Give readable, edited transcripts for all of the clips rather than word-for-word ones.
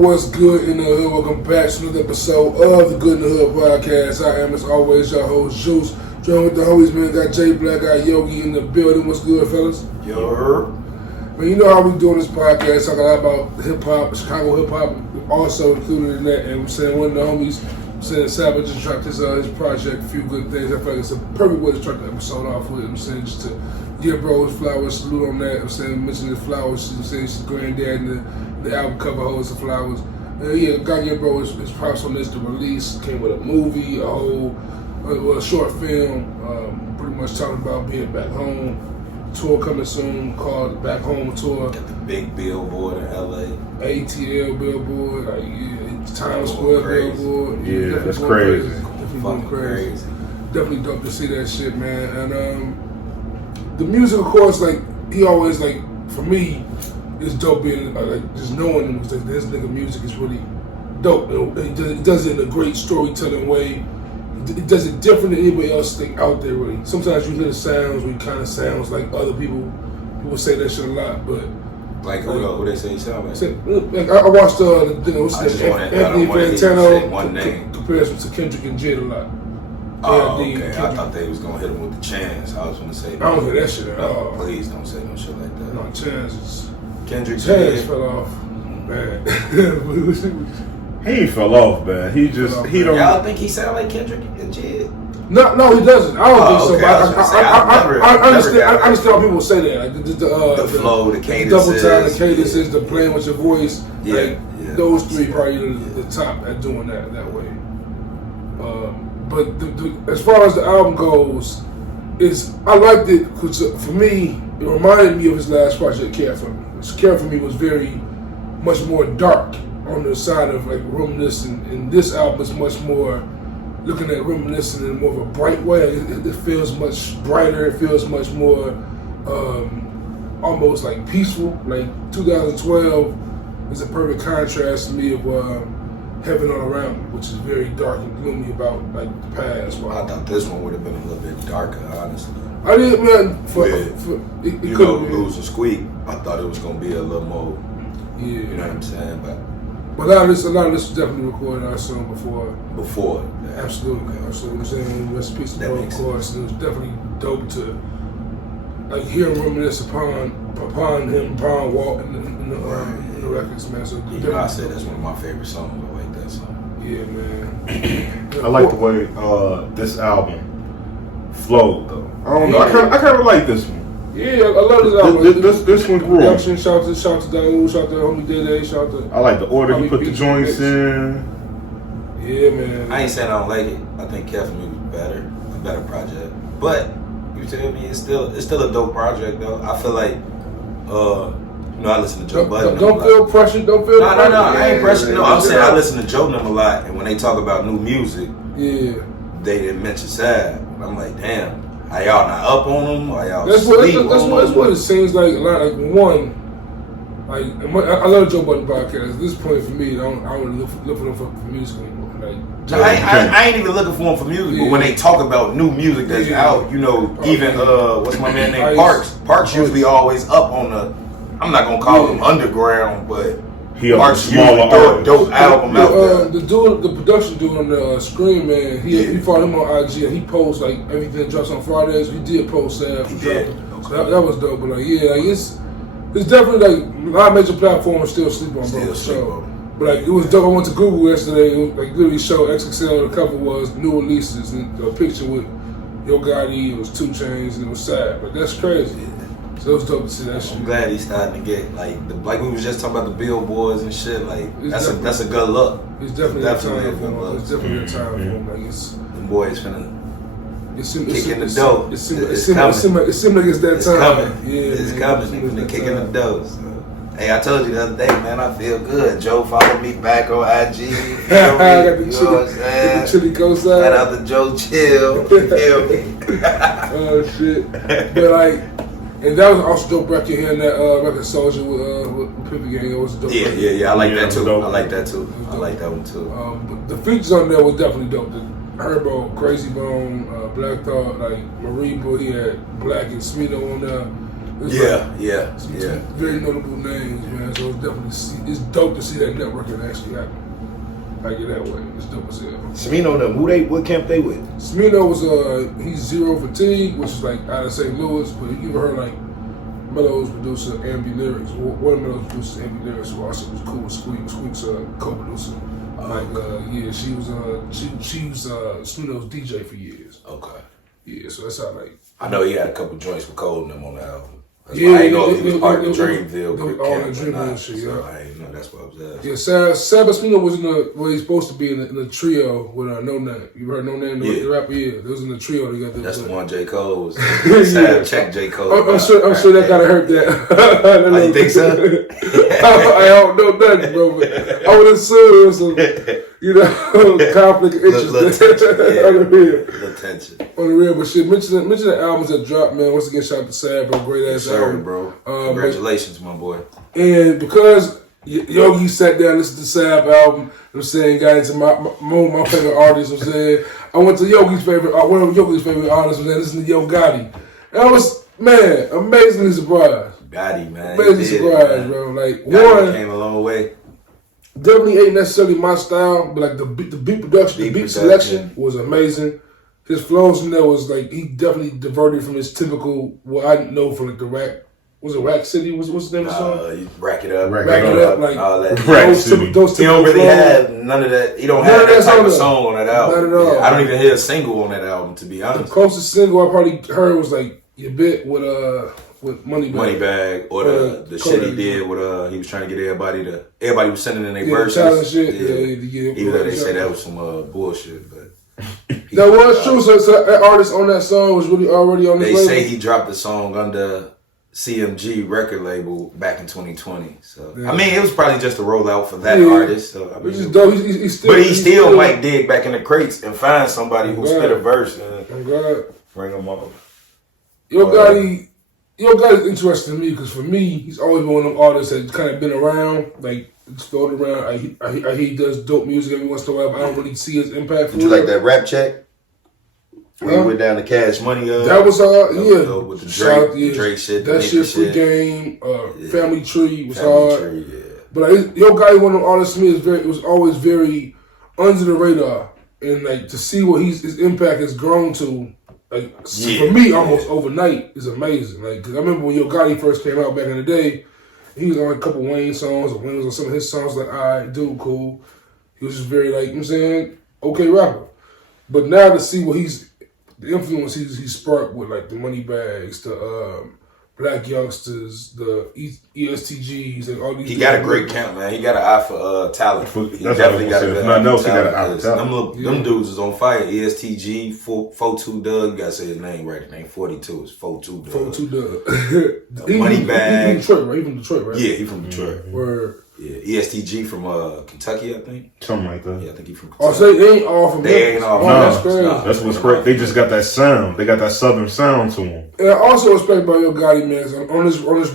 What's good in the hood? Welcome back to another episode of the Good in the Hood podcast. I am, as always, your host, Juice. Joined with the homies, man. Got Jay Black, got Yogi in the building. What's good, fellas? Yo. Man, you know how we doing this podcast, talking a lot about hip-hop, Chicago hip-hop, also included in that. And I'm saying one of the homies, I'm saying Saba just dropped his project, A Few Good Things. I feel like it's a perfect way to start the episode off with. I'm saying just to give bro his flowers, salute on that. I'm saying mention his flowers. I'm saying his granddad and the album cover holds the flowers. Yeah, gotta give bro his props on this. The release came with a movie, a short film, pretty much talking about being back home. Tour coming soon called Back Home Tour. Got the big billboard in LA. ATL billboard, Times Square billboard. Yeah, that's crazy. Definitely going crazy. Definitely dope to see that shit, man. And the music, of course, like he always like for me. It's dope being like just knowing him. Like, this nigga music is really dope. He does it in a great storytelling way. He does it different than anybody else out there. Really, sometimes you hear the sounds where he kind of sounds like other people. People say that shit a lot, but like who they say he sound like? Like I watched Anthony Fantano comparison to Kendrick and Jid a lot. Oh, okay. I thought they was gonna hit him with the Chance. I was gonna say. I don't hear that shit at all. Please don't say no shit like that. No, Chance is. Kendrick fell off, man. He fell off, man. He don't. Y'all think he sound like Kendrick and Jid? No, he doesn't. I don't think so. Okay. But I understand how people say that. Like the flow, the cadences, double time, the cadences, the playing with your voice. Yeah, like, those three probably the top at doing that way. But as far as the album goes, I liked it because for me, it reminded me of his last project, Care For Me. Care For Me was very much more dark on the side of like reminiscing, and this album is much more looking at reminiscing in more of a bright way. It feels much brighter. It feels much more almost like peaceful. Like 2012 is a perfect contrast to me of Heaven All Around Me, which is very dark and gloomy about like the past. I thought this one would have been a little bit darker, honestly. I did, man. Lose a Squeak. I thought it was gonna be a little more. Yeah, you know what I'm saying, but a lot of this was definitely recorded on our song before. Yeah. Absolutely. I'm saying rest in peace to Bro, of course. It was definitely dope to like hear him reminisce upon Walt in the records, man. So I said that's one of my favorite songs. I like that song. Yeah, man. I like the way this album flowed, though. I don't know. I kind of like this one. Yeah, I love this album. This one grew. Production, shout to Daoud, shout to Homie Dede, shout to. I like the order he put the joints in. Yeah, man. I ain't saying I don't like it. I think Care For Me was a better project. But you tell me, it's still a dope project though. I feel like, I listen to Joe Budden. Don't feel pressure. Don't feel. No. I ain't pressured. No, I'm saying I listen to Joe and them a lot, and when they talk about new music, they didn't mention Sad. I'm like, damn. Are y'all not up on them? Are y'all that's what it seems like. A lot, I love Joe Budden podcast. At this point, for me, I don't really look for them for music anymore. Like, I ain't even looking for them for music. But when they talk about new music that's out, even what's my man named Parks? Parks usually always up on the. I'm not gonna call him underground, but Parks usually throw a dope album out there. The production dude on the Scream, man, he followed him on IG and he posts like everything that drops on Fridays. He did post that. So that was dope. But it's definitely like a lot of major platforms still sleep on, bro. But like it was dope. I went to Google yesterday. It was, like literally showed XXL. The cover was new releases and a picture with Yo Gotti. It was 2 Chainz and it was sad. But that's crazy. So it was dope to see that shit. I'm glad he's starting to get like we was just talking about the billboards and shit. Like that's a good look. It's definitely a time for him. It's definitely a time for him. Like the boys finna kick in the dough. It seems like it's that time. Yeah, it's coming. They're kicking the dough. So. Hey, I told you the other day, man, I feel good. Joe followed me back on IG. You feel me? I got the You chili, know what I'm saying? the chili coast side. Shout out to Joe Chill. You feel me? Oh shit! But like, and that was also dope record hearing that record Soldier with Pippin Gang. It was a dope. Record. Yeah. I like that too. dope. I like that too. I like that one too. But the features on there was definitely dope. The Herbo, Crazy Bone, Black Thought, like Mariba, he had Black and Smino on there. Yeah. Very notable names, man. So it's dope to see that networking actually happen. Like it that way. It's dope as hell. Smino, what camp they with? Smino was he's Zero Fatigue, which is like out of St. Louis, but you ever heard like Melo's producer, Ambi Lyrics. One of Melo's producers, Ambi Lyrics, who also was cool with Squeak. Squeak's co-producer. She was Smino's DJ for years. Okay. Yeah, so that's how like. I know he had a couple joints with Cole and them on the album. That's Yeah, why I didn't know if he was part of the Dreamville Dreamville all camp the or Dreamville not. shit, So yeah. I didn't know. That's what I was asking. Yeah, Saba Smino was where he's supposed to be in the trio with No Name. You heard No Name, the rapper? Yeah, they was in the trio together. That's the one J.Cole was. Yeah. Check J.Cole. I'm sure that gotta hurt that. Oh, you think so? I don't know nothing, bro. But I would assume there was some, conflict of interest. Little tension, On the real. Little tension. On the real, but shit, mention the albums that dropped, man. Once again, shout out to Sad, bro. Great ass album. Bro. Congratulations, my boy. And because Yogi sat down and listened to Sab album, I'm saying, got into my favorite artists, I'm saying, I went to Yogi's favorite, one of Yogi's favorite artists, I'm saying, listen to Yo Gotti. And I was, man, amazingly surprised. Gotti, man. Amazingly surprised, bro. Like, Gotti one, came a long way. definitely ain't necessarily my style, but like the beat production, the beat selection was amazing. His flows in there was like, he definitely diverted from his typical, what I know from like the rap. Was it Rack City? What's the name of the song? You rack it up. Rack it up, like all that. those He don't really flows. have none of that. He don't have that type of song on that album. Not at all. Yeah, I don't even hear a single on that album, to be honest. The closest single I probably heard was like Your Bit with Moneybag. Moneybag, or the shit he did with he was trying to get everybody was sending in their verses. Challenge shit. Yeah. Even though they say that was some bullshit, but that was true. So that artist on that song was really already on the label. They say he dropped the song under CMG record label back in 2020. So I mean, it was probably just a rollout for that artist. So I mean, which is dope. He still might dig back in the crates and find somebody who spit a verse and bring them up. Yo Gotti is interesting to me because for me, he's always been one of them artists that's kind of been around, like floated around. I hear he does dope music every once in a while, but I don't really see his impact. Did you like that rap check? When you went down to Cash Money, that was with the Drake shit, that shit, Free Game, Family Tree was hard. Tree, but like, Yo Gotti, one of them artists to me, it was always very under the radar, and like to see what his impact has grown to, like for me, almost overnight is amazing. Like, cause I remember when Yo Gotti first came out back in the day, he was on a couple Wayne songs, or Wayne was on some of his songs. Like, alright, dude, cool. He was just very like, you know what I'm saying, okay rapper. But now to see what the influence he's sparked with, like the Moneybags, the Black Youngsters, the ESTGs, and all these. He got a great camp, man. He got an eye for talent. He That's definitely got a good eye for talent. He got an eye for talent. Them dudes is on fire. ESTG, 42 Doug. You gotta say his name right. His name 42 is 42 Doug. 42 Doug. Moneybag. He from Detroit, right? He from Detroit, right? Yeah, he from Detroit. Word. Yeah, ESTG from Kentucky, I think. Something like that. Yeah, I think he from Kentucky. Oh, so they ain't all from They ain't all from that's crazy. That's what's correct. They just got that sound. They got that southern sound to them. And I also respect about Yo Gotti, man, is on this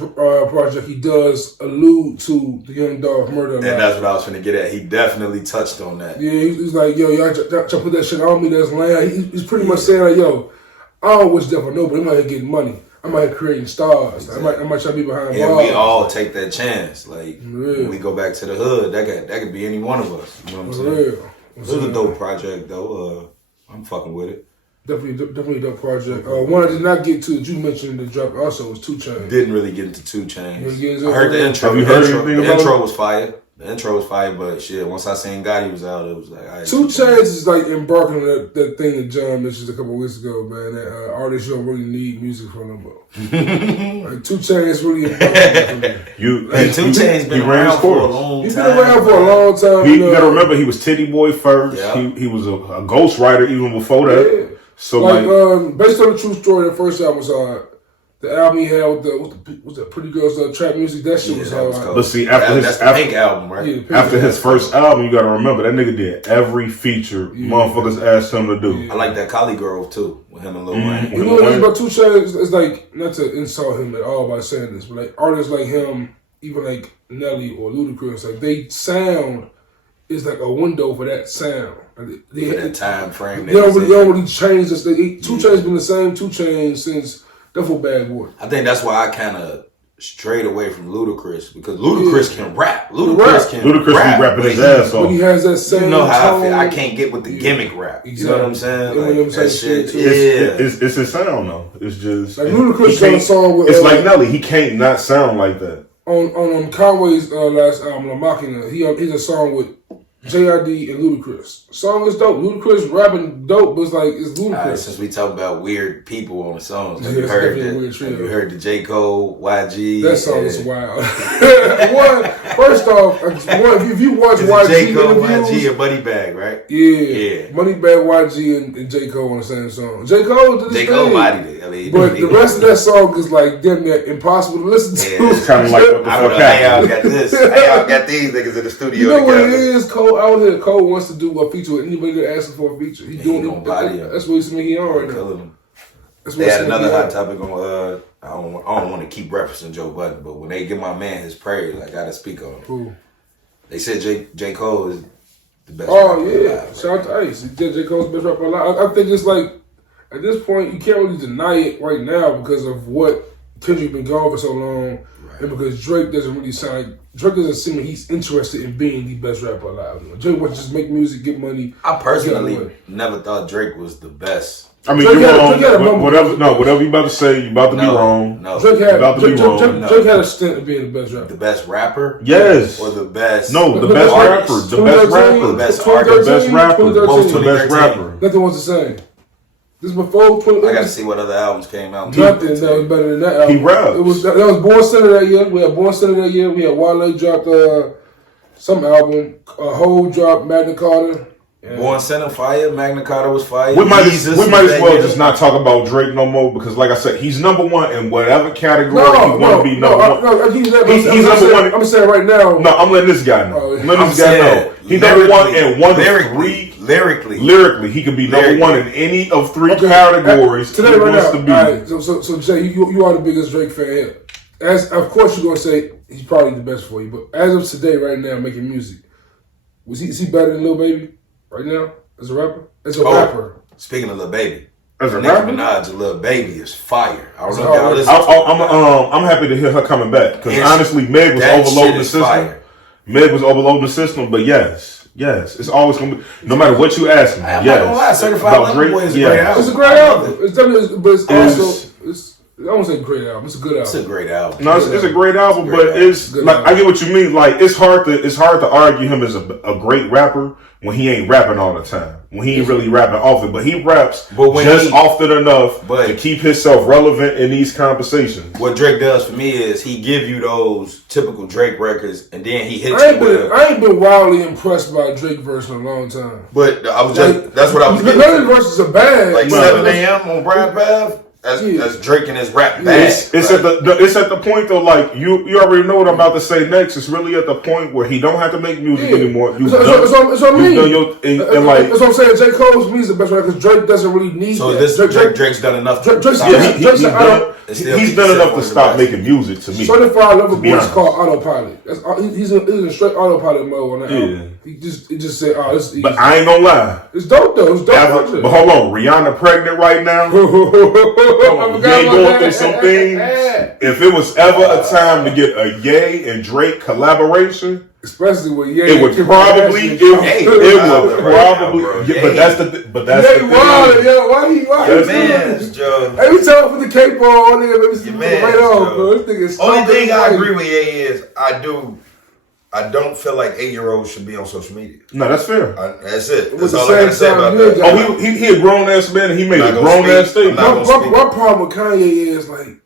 project, he does allude to the Young Dolph murder. And that's what I was finna get at. He definitely touched on that. Yeah, he's like, yo, y'all try to put that shit on me, that's lame. He's pretty much saying like, yo, I don't wish death on nobody. I'm out here getting money. I'm out here creating stars. Exactly. I might try to be behind bars. And we all take that chance. Like, when we go back to the hood, that could be any one of us. You know what I'm saying? Real. It was a dope project, though. I'm fucking with it. Definitely a dope project. One I did not get to that you mentioned the drop also was 2 Chainz. Didn't really get into 2 Chainz. I heard the intro. Have you heard anything about it? The intro was fire. The intro was fire, but shit, once I seen Gotti was out, it was like, all right. 2 Chainz is like embarking on that thing that John mentioned a couple of weeks ago, man. That artists don't really need music from them. Like 2 Chainz really embarking on them. 2 Chainz been around for a long time. He's been around for a long time. You gotta remember, he was Titty Boy first. Yeah. He was a ghostwriter even before that. Yeah. So like based on the true story, the first album was The album he had with the Pretty Girls Trap Music, that shit was hard. But see, that's the Pink album, right? Yeah, after his first album, you gotta remember that nigga did every feature motherfuckers asked him to do. I like that Collie Grove too, with him and Lil Wayne. You know what about 2 Chainz? It's like, not to insult him at all by saying this, but like artists like him, even like Nelly or Ludacris, like they sound is like a window for that sound. Like For that time frame. They don't really change this. 2 Chainz been the same 2 Chainz since Duffel Bag Boy. I think that's why I kind of strayed away from Ludacris, because Ludacris can rap. Ludacris can rap. Be rapping his ass off. But he has that same You know how tone. I feel. I can't get with the gimmick rap. Exactly. You know what I'm saying? Eminem Like, that say shit. shit, Yeah. It's his sound though. It's just like Ludacris got a song with. It's like Nelly. He can't not sound like that. On Conway's last album, I'm Mocking Her, he's a song with J.I.D. and Ludacris. The song is dope. Ludacris rapping dope, but it's like it's Ludacris. Since we talk about weird people on the songs, Yeah, have you it's heard definitely a that? weird trio. Have you heard the J.Cole, YG? That song is wild. First off, if you watch YG J.Cole, interviews, YG, and Money Bag, right? yeah. Moneybag, YG, and J. Cole on the same song. J. Cole did this J.Cole thing. bodied it. I mean, But the rest of that song is like damn near impossible to listen to. Yeah, it's kinda like what the I don't know how y'all got this. How y'all got these niggas in the studio You know what together. it is? Cole out here. Cole wants to do a feature with anybody that asks him for a feature. He doing gonna body him. That's what he's he on right now. Killing them. That's They what had he's another on. hot topic on. I don't want to keep referencing Joe Budden, but when they give my man his praise, I gotta speak on him. Who? They said J. Cole is the best. Oh rapper yeah, alive, shout out to Ice. J. Cole's best rapper alive. I think it's like at this point you can't really deny it right now because of what Kendrick been gone for so long, and because Drake doesn't really sound like Drake doesn't seem like he's interested in being the best rapper alive. Drake wants to just make music, get money. I personally never thought Drake was the best. I mean, Drake you're had wrong. Whatever you about to say, you about to be wrong. No, Drake had Drake had a stint of being the best rapper. the best rapper. Yes. Or the best. No, the The best best rapper. artist. The best 2013, rapper. The best 2013, artist. The best rapper. 2013. The best rapper. Nothing was the same. This is before 20. I gotta see what other albums came out. Nothing that was better than that album. He raps. It was that was Born Center that year. We had Born Center that year. We had Wale dropped some album. Hove dropped Magna Carta. Yeah. Born Center fire, Magna Carta was fire. We might Jesus as well year. just not talk about Drake no more because, like I said, he's number one in whatever category he want to be number one. He's number one. I'm saying right now. No, I'm letting this guy know. I'm letting this guy know. He's number one in one of three. Lyrically, he could be number one in any of three categories. Today, right now. All right, so Jay, you are the biggest Drake fan here. Of course, you're gonna say he's probably the best for you, but as of today, right now, making music, is he better than Lil Baby? Right now, as a rapper? As a rapper. Speaking of Lil Baby. As a Nicki rapper? Minaj and Lil Baby is fire. I don't know if y'all listen I'm happy to hear her coming back. Because honestly, Meg was overloading the system. Fire. Meg was overloading the system, but yes, it's always going to be, no matter what you ask me, I'm not gonna lie, Certified Lover Boy is a great album. It's a great album. It's definitely, but it's also, I won't say great album. It's a good album. It's a great album. No, it's a great album, but it's like I get what you mean. Like it's hard to argue him as a great rapper when he ain't rapping all the time. When he ain't really rapping often, but he raps often enough to keep himself relevant in these conversations. What Drake does for me is he give you those typical Drake records, and then he hits you with. I ain't been wildly impressed by a Drake verse in a long time. But I was just that's what I was getting. None of the verses are bad. Like 7 a.m. on Brad Pav. That's Drake and his rap bad. It's at the point though, like you already know what I'm about to say next. It's really at the point where he don't have to make music anymore. That's what I mean. That's what I'm saying. J. Cole's music is the best right because Drake doesn't really need that. Drake's done enough. He's done enough to stop making music to me. Certified Lover Boy is called autopilot. He's in straight autopilot mode on that album. He just said, "Oh, this is easy." But I ain't gonna lie, it's dope though. It's dope. But hold on, Rihanna pregnant right now. You ain't going through some things. If it was ever a time to get a Ye and Drake collaboration, especially with Ye, it would probably. But that's the wild, yo. Why he man's Joe. Every time I put the cape on, your man's Joe. Only thing I agree with Ye is I don't feel like 8-year-olds should be on social media. No, that's fair. That's it. That's all I gotta say about that. Oh, he a grown ass man and he made a grown ass statement. My problem with Kanye is like,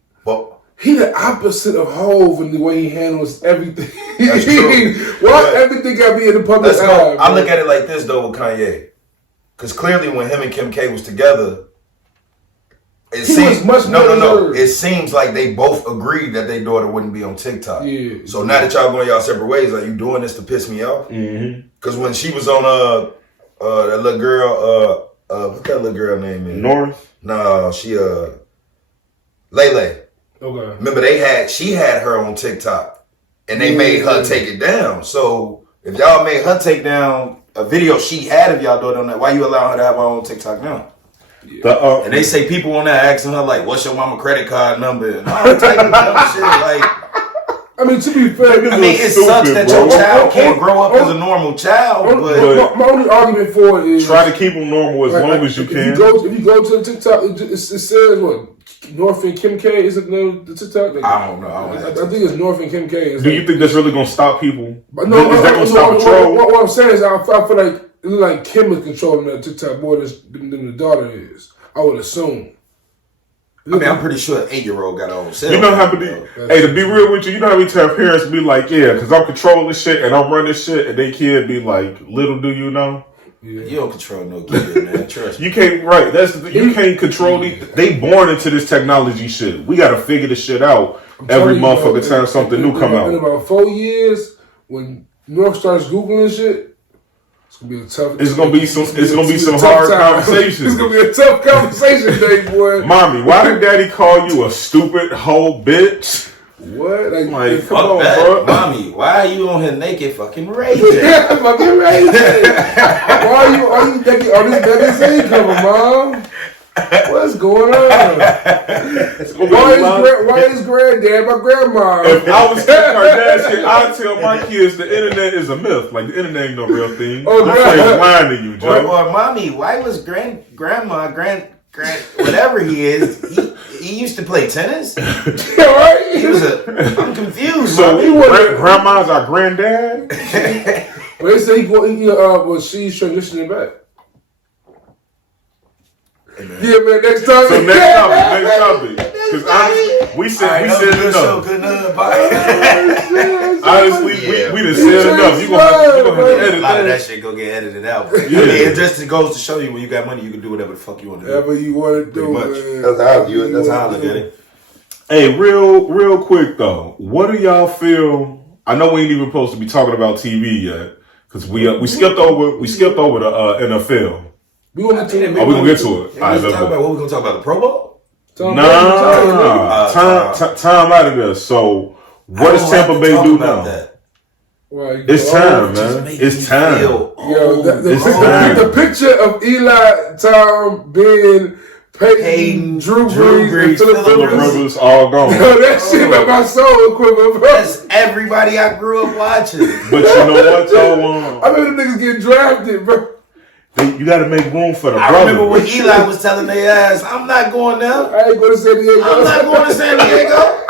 he the opposite of Hove in the way he handles everything. That's true. Why everything got to be in the public eye? I look at it like this though with Kanye, because clearly when him and Kim K was together, was much more no. It seems like they both agreed that their daughter wouldn't be on TikTok. Yeah. So now that y'all going y'all separate ways, are you doing this to piss me off? Because when she was on that little girl, what that little girl name is? North? No, she Lele. Okay. Remember she had her on TikTok, and they made her take it down. So if y'all made her take down a video she had of y'all daughter on that, why you allowing her to have her own TikTok now? Yeah. And they say people on that asking her like, "What's your mama credit card number?" and all type of dumb shit. Like, I mean, to be fair, it sucks that your child can't grow up as a normal child. But my only argument for it is try to keep them normal as long as you can. If you go to the TikTok, it says what? North and Kim K, is it the TikTok? Like, I don't know. I think it's North and Kim K. Do you think that's really gonna stop people? But no, is that gonna stop troll? What I'm saying is, I feel like it look like Kim is controlling that TikTok more than the daughter is. I would assume. I mean, I'm pretty sure an 8-year-old got her own cell. You know how many? Hey, to be real with you, you know how many times parents be like, "Yeah, because I'm controlling this shit and I'm running shit," and they kid be like, "Little do you know." Yeah. You don't control no kid, man. Trust me. You can't, right. That's the thing. You can't control these. They born into this technology shit. We got to figure this shit out every motherfucking time something new come out. In about 4 years, when North starts Googling shit, it's gonna be a tough. It's gonna be some hard conversations. It's gonna be a tough conversation day, boy. Mommy, why did Daddy call you a stupid hoe bitch? What? Like come on, bro. Mommy, why are you on here naked fucking raging? Fucking raging. Why are you naked on this magazine cover, Mom? What's going on? Why is granddad my grandma? If I was Kim Kardashian, I'd tell my kids the internet is a myth. Like the internet ain't no real thing. Oh, I'm lying to you, Joe. Or mommy, why was grandma whatever he is, he used to play tennis? Right? I'm confused. So grandma's our granddad? Well, they say she's transitioning back. Yeah, man. Next topic. So next topic. Because honestly, we said enough. Honestly, we done said enough. You gonna have to edit a lot of that shit gonna get edited out. But yeah, it just goes to show you when you got money, you can do whatever the fuck you want to do. Whatever you want to do. Man. That's how I view it. That's how I look at it. Hey, real quick though, what do y'all feel? I know we ain't even supposed to be talking about TV yet because we skipped over the NFL. We gonna get to it. We gonna get to it. What we gonna talk about? The Pro Bowl? Time out of this. So, what does Tampa Bay do now? It's time, man. It's time. The picture of Eli, Tom, Ben, Peyton, Drew Brees, and Phillip Rivers all gone. Yo, that shit got my soul equivalent, bro. That's everybody I grew up watching. But you know what, though? I remember the niggas get drafted, bro. You got to make room for the brother. I remember when Eli was telling their ass, "I'm not going there. I ain't going to San Diego. I'm not going to San Diego."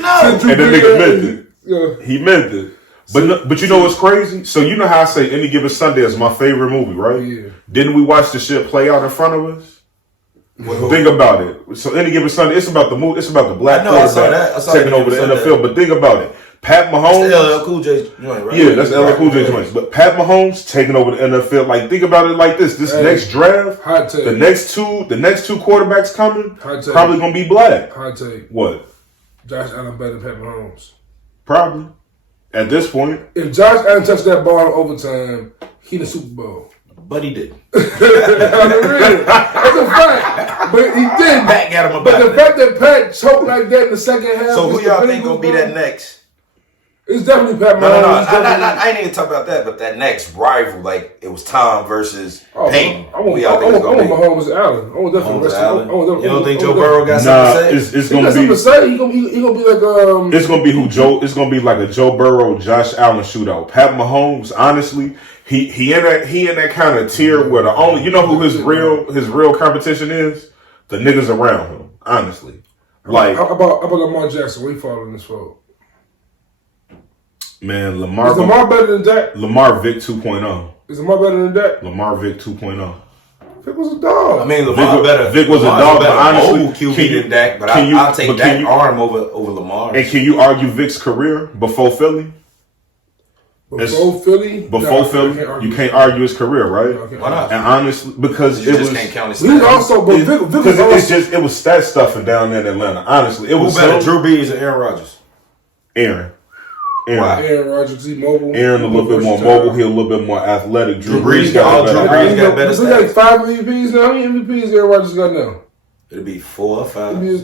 No. And the nigga meant it. Yeah. He meant it. But you know what's crazy? So you know how I say Any Given Sunday is my favorite movie, right? Yeah. Didn't we watch the shit play out in front of us? Well, think about it. So Any Given Sunday, it's about the movie. It's about the black quarterback taking over the NFL. But think about it. Pat Mahomes. That's the LL Cool J joint, right? Yeah, that's the LL Cool J joint. But Pat Mahomes taking over the NFL. Like, think about it like this: next draft, the next two quarterbacks coming, probably gonna be black. Hot take. What? Josh Allen better than Pat Mahomes. Probably. At this point, if Josh Allen touched that ball in overtime, he the Super Bowl. But he did. That's a fact. But he did. Pat got him about But the fact that Pat choked like that in the second half. So who y'all think gonna be that next? It's definitely Pat Mahomes. No. I ain't even talk about that, but that next rival, like it was Tom versus Peyton. I want Mahomes and Allen. I want definitely Allen. You don't think Joe Burrow got something to say? It's gonna be. He gonna be like It's gonna be It's gonna be like a Joe Burrow, Josh Allen shootout. Pat Mahomes, honestly, he in that kind of tier where the only who his real competition is the niggas around him. Honestly, like how about Lamar Jackson? Where he fall in this fold? Man, Lamar. Is Lamar better than Dak? Lamar Vic 2.0. Is Lamar better than Dak? Lamar Vic 2.0. Vic was a dog. I mean, Lamar Vic was a dog, but honestly, QB than Dak. But I'll take Dak arm over Lamar. And can you argue Vic's career before Philly? Before Philly, you can't argue his career, right? Why not? And honestly, because you it just was, can't count his he was also, but it was stat stuffing down there in Atlanta. Honestly, it was better, Drew Brees or Aaron Rodgers? Aaron. Aaron Rodgers, he mobile. Aaron a little bit more mobile. He a little bit more athletic. Drew Brees got better stats. Like 5 MVPs now. How many MVPs Aaron Rodgers got now? It'll be 4 or 5. It's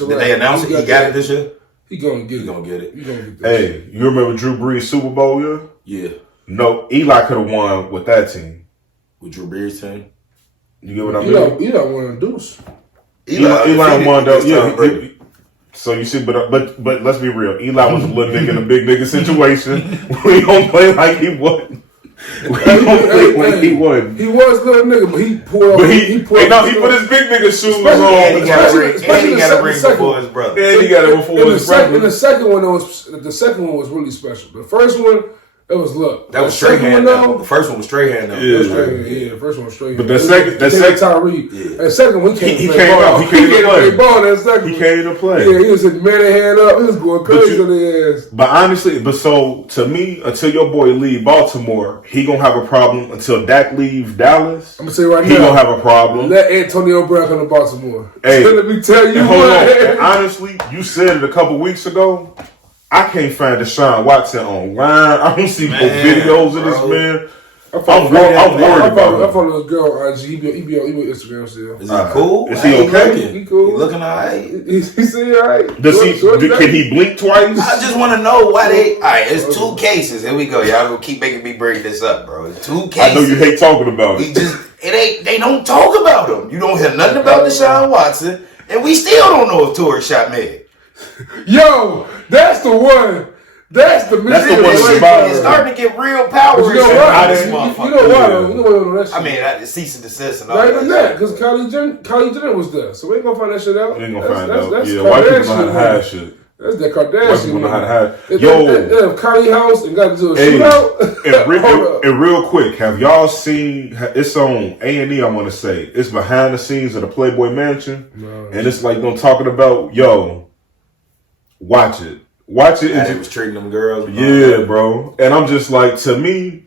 Did they announce it? He got it this year? He gonna get it. Hey, you remember Drew Brees Super Bowl year? Yeah. No, Eli could have won with that team. With Drew Brees' team? You get what I mean? Eli won the deuce. Eli won though. Yeah. So you see, but let's be real. Eli was a little nigga in a big nigga situation. We don't play like he wasn't. We don't play like he wasn't. He was a little nigga, but he pulled. He put his big nigga shoes on. And he got to bring before his brother. And he got it before his brother. And the second one was really special. The first one. It was luck. That was straight hand. The first one was straight hand. Yeah, the first one was straight hand. But the second Tyree. Yeah. And second one, he came to play ball. He came to play. Yeah, he was hitting man hand up. He was going crazy on the ass. But honestly, so to me, until your boy leave Baltimore, he gonna have a problem. Until Dak leave Dallas, I'm gonna say right now, he gonna have a problem. Let Antonio Brown come to Baltimore. Hey, let me tell you hold on. And honestly, you said it a couple weeks ago. I can't find Deshaun Watson online. I don't see no videos of this man. I'm worried about him. I follow this girl on IG. He be on Instagram still. Is he cool? Is he okay? He cool. He looking alright. He see alright. Can he blink twice? I just want to know why they. Alright, it's 2 cases. Here we go. Y'all gonna keep making me bring this up, bro. It's 2 cases. I know you hate talking about it. They don't talk about him. You don't hear nothing about Deshaun Watson, and we still don't know if Torrey shot Meg. Yo, that's the one. That's the one. It's starting to get real power. You know why? You know why? I mean, it's cease and desist and all not even that, because Kylie Jenner was there, so we ain't gonna find that shit out. We ain't gonna find out. That's white people know how to hide shit. That's that Kardashian. White people know how to hide. If Kylie house and got to do a shootout. And real quick, have y'all seen? It's on A&E. I want to say it's behind the scenes of the Playboy Mansion, and it's like them talking about watch it. Watch it. They was treating them girls. Yeah, bro. And I'm just like, to me.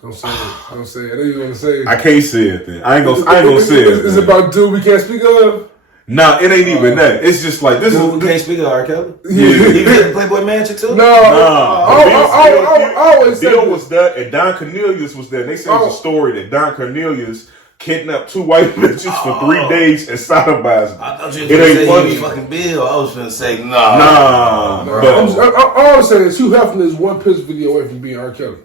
Don't say it. Don't say it. I know you're gonna say it. I can't say it then. I ain't gonna say it. Is it about dude we can't speak of? Nah, it ain't even that. It's just like this. We can't speak of R. Kelly. Yeah. He was in Playboy Mansion too. I always said Bill was there, and Don Cornelius was there. And they said it was a story that Don Cornelius kidnapped 2 white bitches for 3 days and sodomized them. I thought you were going to say he was fucking Bill. I was going to say nah. All I'm saying is Hugh Hefner is one piss video away from being R. Kelly.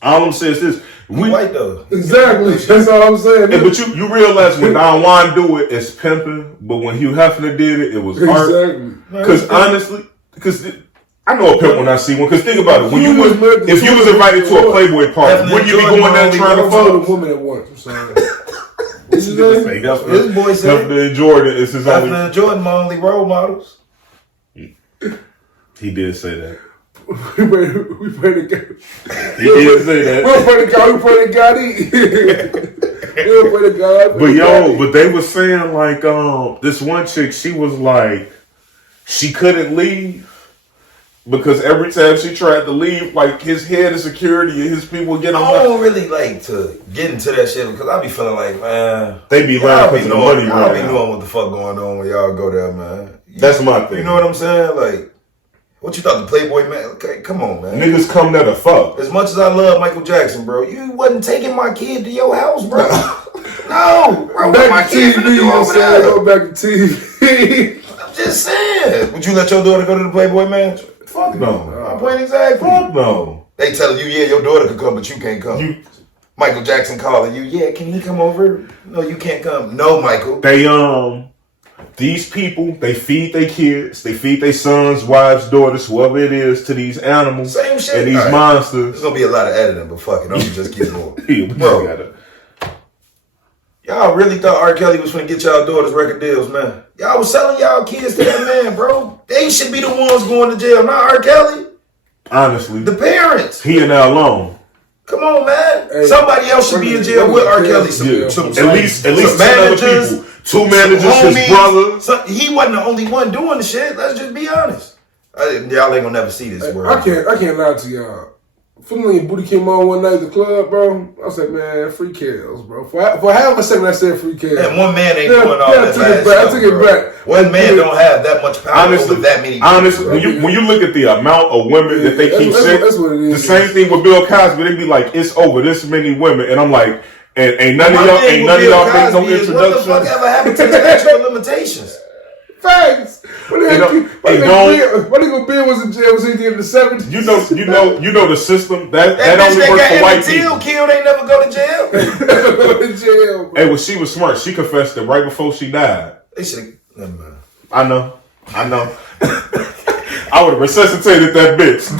All I'm saying is this. We white though. Exactly. That's all I'm saying. Yeah, but you realize when Don Juan do it, it's pimping. But when Hugh Hefner did it, it was art. Exactly. Because honestly, I know a pimp when I see one. Because think about it. If you was invited to a Playboy party, wouldn't you be going there trying to fuck a woman at once? I'm sorry. His boy said Hefner and Jordan is his only. Hefner and Jordan my only role models. He did say that. We pray to God. He did say that. We'll pray to God. We pray to God. We'll pray to God. But they were saying like, this one chick, she was like, she couldn't leave because every time she tried to leave, like his head of security and his people get on. I don't really like to get into that shit because I be feeling like, man, they be lying because of the money. I be knowing what the fuck going on when y'all go there, man. That's my thing. You know what I'm saying? Like. What you thought, the Playboy man? Okay, come on, man. Niggas come there to fuck. As much as I love Michael Jackson, bro, you wasn't taking my kid to your house, bro. No, bro. Back my to TV, go back to TV. I'm just saying. Would you let your daughter go to the Playboy Mansion? Fuck no. I'm playing exactly. Fuck no. They telling you, yeah, your daughter could come, but you can't come. Michael Jackson calling you, yeah, can he come over? No, you can't come. No, Michael. These people, they feed their kids, they feed their sons, wives, daughters, whoever it is, to these animals. Same shit. And these monsters. There's going to be a lot of editing, but fuck it. I'm just keep going. Bro, y'all really thought R. Kelly was going to get y'all daughters record deals, man. Y'all was selling y'all kids to that man, bro. They should be the ones going to jail, not R. Kelly. Honestly. The parents. He and that alone. Come on, man. Hey, somebody else should be in jail with R. Kelly. At least 10 other people. 2 managers, his brother. He wasn't the only one doing the shit. Let's just be honest. Y'all ain't gonna never see this world. I can't lie to y'all. Finally, Booty came on one night at the club, bro. I was like, man, free Kels, bro. For half a second, I said free Kels. And one man ain't doing all that. I took it back. One man don't have that much power with that many people. Honestly, when you look at the amount of women that they keep saying, the same thing with Bill Cosby, they be like, it's over this many women. And I'm like, and ain't none of y'all make no introduction. What the fuck ever happened to the statute of limitations? Facts. What nigga Bill was in jail? Was he in the 70s? You know the system that only works for white people. Killed ain't never go to jail. Never go to jail. Hey, well, she was smart. She confessed it right before she died. They should. Never mind. I know. I would have resuscitated that bitch.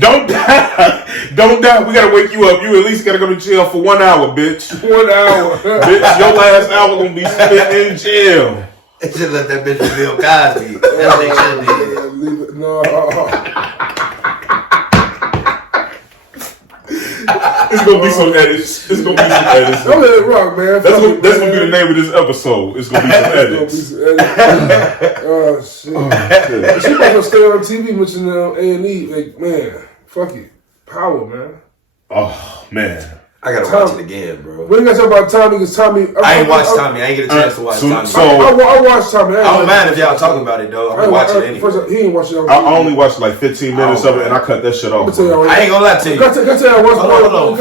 Don't die. Don't die. We gotta wake you up. You at least gotta go to jail for 1 hour, bitch. 1 hour. Bitch, your last hour gonna be spent in jail. They should let that bitch Bill Cosby. That's what they should do. No. It's gonna be some edits. Don't let it rock, man. That's gonna be the name of this episode. It's gonna be some edits. Oh shit. She might as well stay on TV mentioning A&E. Like, man, fuck it. Power, man. Oh man. I gotta watch it again, bro. What do you guys say about Tommy? Because Tommy, I ain't watched Tommy. I ain't get a chance to watch Tommy. I watched Tommy. I don't mind if y'all talking about it though. I'm watching it anyway. First, he ain't watching it. I only watched like 15 minutes of it, and I cut that shit off. I ain't gonna lie to you. Hold on.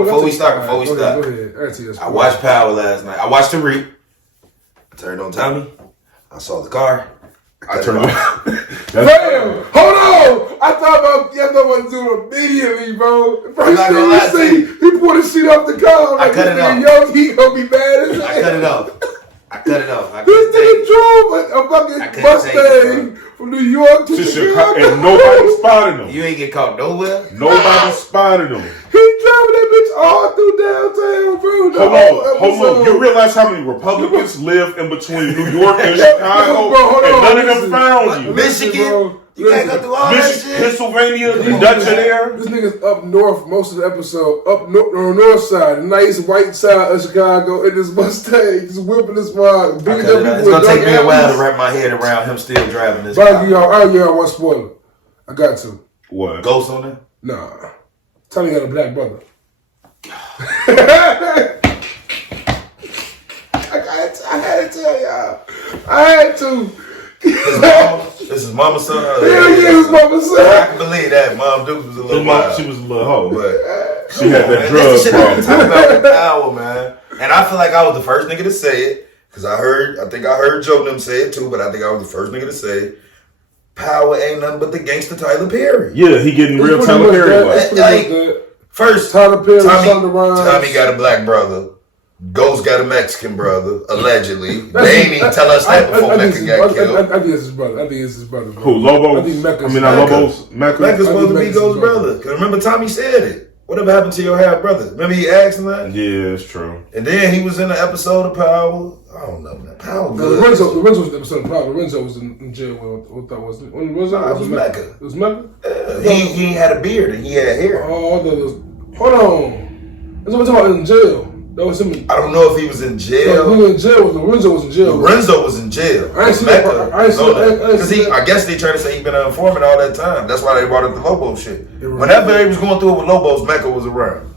Before we start. Go ahead. I watched Power last night. I watched Tariq. I turned on Tommy. I saw the car. I turned on. Damn! Hold on! I thought about doing it immediately, bro. First thing you see, he pulled the shit off the car. I cut it off. Yo, he gonna be mad as hell. I cut it off. This nigga drove a fucking Mustang from New York to Chicago. And nobody spotted him. You ain't get caught nowhere? Nobody spotted him. He driving that bitch all through downtown, bro. Hold on. You realize how many Republicans live in between New York and Chicago? And none of them found you. Michigan. You can't go through all that shit. Pennsylvania, the Dutch are there. This nigga's up north most of the episode. Up on the north side, nice white side of Chicago, in this Mustang, just whipping this ride. It's gonna take me a while to wrap my head around him still driving this car. I'll give y'all one spoiler. I got to. What? Ghost on there? Nah. Tommy got a black brother. I had to tell y'all. I had to. This is Mama's son. Hell yeah, it's Mama's son. I can believe that. Mom Duke was a little wild. She was a little hoe, but she had that drug problem. That's the shit I'm talking about with Power, man. And I feel like I was the first nigga to say it because I think I heard Joe and them say it too, but I think I was the first nigga to say it. Power ain't nothing but the gangster Tyler Perry. Yeah, he getting real Tyler Perry. First, Tyler Perry, Tommy got a black brother. Ghost got a Mexican brother, allegedly. They ain't even tell us that before Mecca got killed. I think it's his brother. Bro. Who, Lobo? I think Mecca's Mecca's supposed to be Ghost's brother. Because remember, Tommy said it. Whatever happened to your half brother? Remember he asked him that? Yeah, it's true. And then he was in the episode of Power. I don't know, man. Power good. Lorenzo was in the episode of Power. Lorenzo was in jail. What that was? It was Mecca. It was Mecca? He ain't had a beard and he had hair. Oh, hold on. That's what I'm talking about in jail. That was him. I don't know if he was in jail. No, he was in jail. Lorenzo was in jail. Lorenzo was in jail. I ain't seen that. Because I guess they tried to say he been an informant all that time. That's why they brought up the Lobo shit. Whenever they was going through it with Lobos, Mecca was around.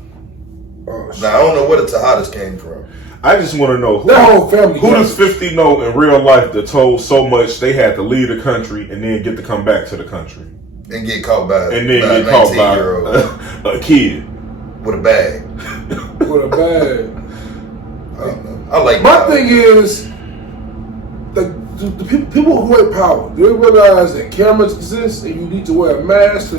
Oh, shit. Now, I don't know where the Tejadas came from. I just want to know who does 50 know in real life that told so much they had to leave the country and then get to come back to the country and get caught by a kid with a bag. With a bag. I don't know. I like my thing is the people who wear Power, do they realize that cameras exist and you need to wear a mask to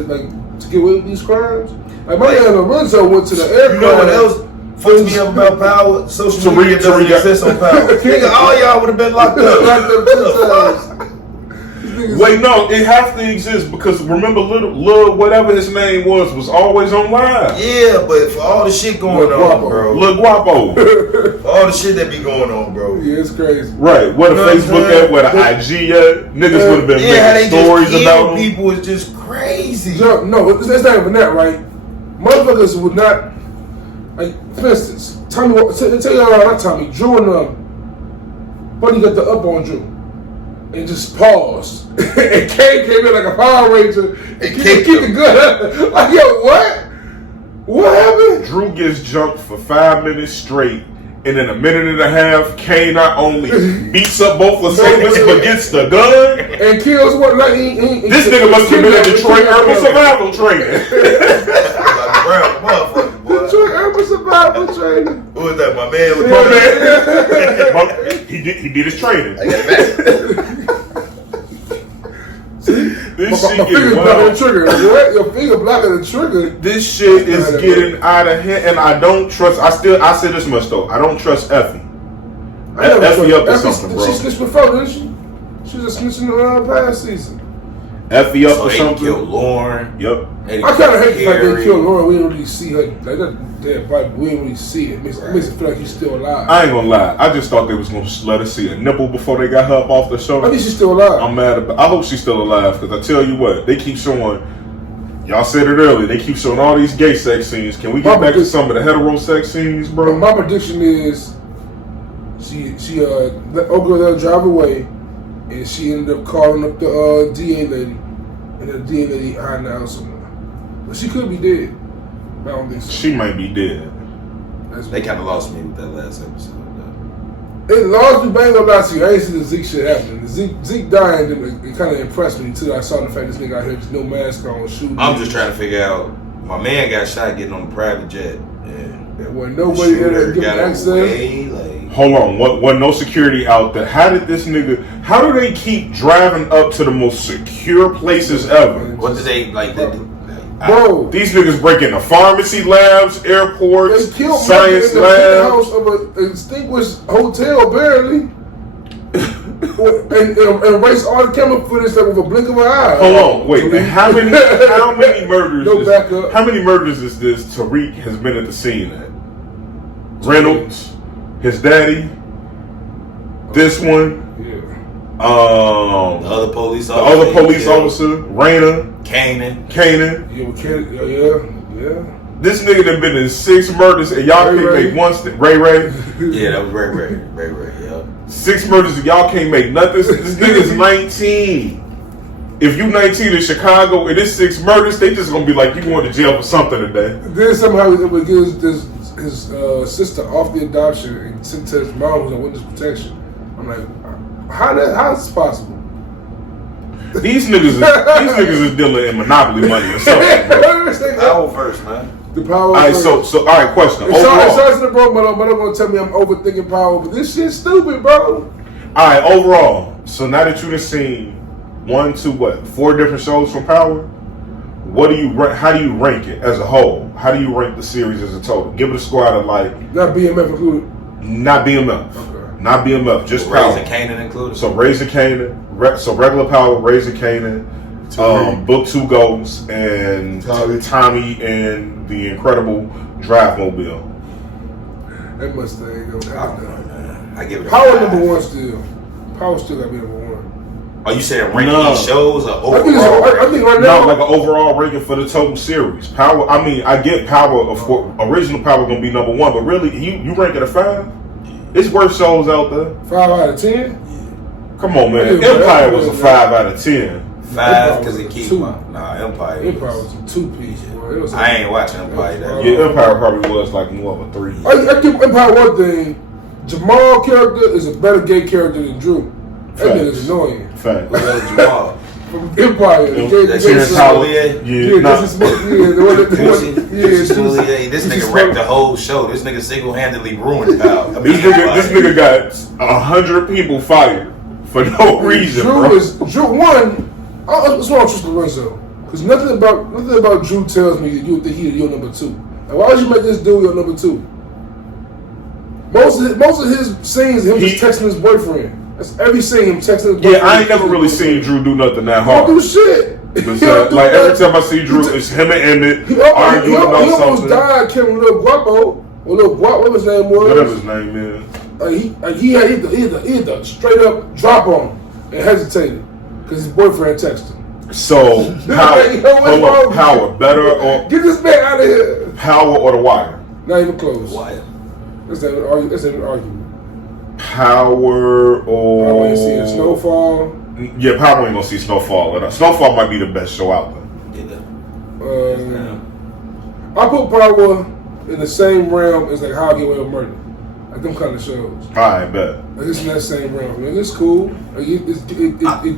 get away with these crimes? Like my man Lorenzo went to the airport. You know what else fucked me up about Power? Social media doesn't exist on Power. Nigga, all y'all would have been locked up. Wait, no, it has to exist because remember, Lil whatever his name was always on live. Yeah, but for all the shit going on, bro. Lil Guapo. For all the shit that be going on, bro. Yeah, it's crazy. Right, what a Facebook at, what a IG at, niggas would have been making stories about them. People is just crazy. No, it's not even that, right? Motherfuckers would not, like, for instance, tell y'all, not Tommy, Drew and Buddy got the up on Drew. And just paused. And Kane came in like a Power Ranger and kicked the gun. Like, yo, what? What happened? Drew gets jumped for 5 minutes straight. And in a minute and a half, Kane not only beats up both assailants, but gets the gun. And kills what? Like, this nigga must have been at Detroit Urban Survival Training. Detroit Urban Survival Training. Who was that? My man? He did his training. This my shit finger's getting blocking the wild. trigger. What? Your finger blocking the trigger. This shit is getting out of hand, and I don't trust. I say this much though. I don't trust Effie. Effie up to something, bro. She snitched before, didn't she? She was snitching in the past season. Effie up So to they something. killed Lauren. Yep. I kind of hate the fact they killed Lauren. We didn't really see her. Like that dead body, we didn't really see it. It makes it feel like she's still alive. I ain't gonna lie. I just thought they was gonna let her see a nipple before they got her up off the show. I think she's still alive. I'm mad about. I hope she's still alive because I tell you what, they keep showing. Y'all said it earlier. They keep showing all these gay sex scenes. Can we get back to some of the hetero sex scenes, bro? My prediction is she let Oakland drive away, and she ended up calling up the DA lady, and the DA lady hiding out somewhere. But she could be dead. I don't think so. She might be dead. They kind of lost me with that last episode. It lost me, but I ain't gonna lie to you. I ain't see the Zeke shit happening. The Zeke dying, it kind of impressed me until I saw the fact this nigga out here just no mask on, shooting. I'm just trying to figure out. My man got shot getting on a private jet. And there wasn't nobody in there giving access. Hold on, what? No security out there. How did this nigga? How do they keep driving up to the most secure places ever? What did they like? Bro, these niggas break into pharmacy labs, airports, they killed science in the labs. house of an extinguished hotel, barely, and erase all the camera footage that with a blink of an eye. Hold on, wait. How many murders? No backup. How many murders is this? Tariq has been at the scene at Reynolds, his daddy, this one. The other police officer, Raina, Kanan. Yeah. This nigga done been in 6 murders and y'all can't make one. Ray. Yeah, that was Ray. Yeah. 6 murders and y'all can't make nothing. This nigga's 19. If you 19 in Chicago and it's 6 murders, they just gonna be like, you going to jail for something today. Then somehow he would give his sister off the adoption and sent to his mom who's on witness protection. I'm like, how is this possible? These niggas is dealing in monopoly money or something. Power first, man. The power. All right, so all right. Question. It starts in the bro, but I'm gonna tell me I'm overthinking power, but this shit's stupid, bro. All right, overall. So now that you've seen 1, 2, 4 different shows from Power, how do you rank it as a whole? How do you rank the series as a total? Give it a score out of like. Not BMF included. Not BMF. Okay. Not BMF. Just Power. Raising Kanan included. So Raising Kanan. So regular Power, Raising Kanan, Book 2 Ghosts, and Tommy and the Incredible Drive Mobile. That Mustang. I give it a Power 5. number 1 still. Power still gotta be number 1. Are you saying ranking these shows or overall? I think right now. No, like an overall ranking for the total series. Power. I mean, I get Power. Of course, original Power gonna be number 1, but really, you rank it a 5. It's worse shows out there. 5 out of 10. Come on, man. Empire was a 5 out of 10. 5 because it keeps my Empire. Empire was a 2-piece, bro. I ain't watching Empire that. Yeah, Empire probably was like more of a 3. I give Empire one thing. Jamal character is a better gay character than Drew. That nigga's annoying. Fact. Jamal. From Empire. That's This nigga wrecked the whole show. This nigga single-handedly ruined Power. This nigga got 100 people fired for no reason, bro. Drew one. What's wrong with Tristan Lorenzo? Because nothing about Drew tells me that you think he's your number 2. Like, why would you make this dude your number 2? Most of his scenes, him just texting his boyfriend. That's every scene him texting his boyfriend. Yeah, I ain't never really seen Drew do nothing that hard. Don't do shit. Like every time I see Drew, it's him and Emmett arguing about something. He almost died killing Lil Guapo. Or Lil Guapo, what his name was. Whatever his name is. He had to straight up drop on him and hesitated because his boyfriend texted him. So, Power, better or... Get this man out of here. Power or The Wire? Not even close. Wire. That's an argument. Power or... Power ain't seeing Snowfall. Yeah, Power ain't gonna see Snowfall. Snowfall might be the best show out there. I I put Power in the same realm as like How I Get Away with Murder. Like them kind of shows. I bet. Like it's in that same realm. Like, it's cool. Like,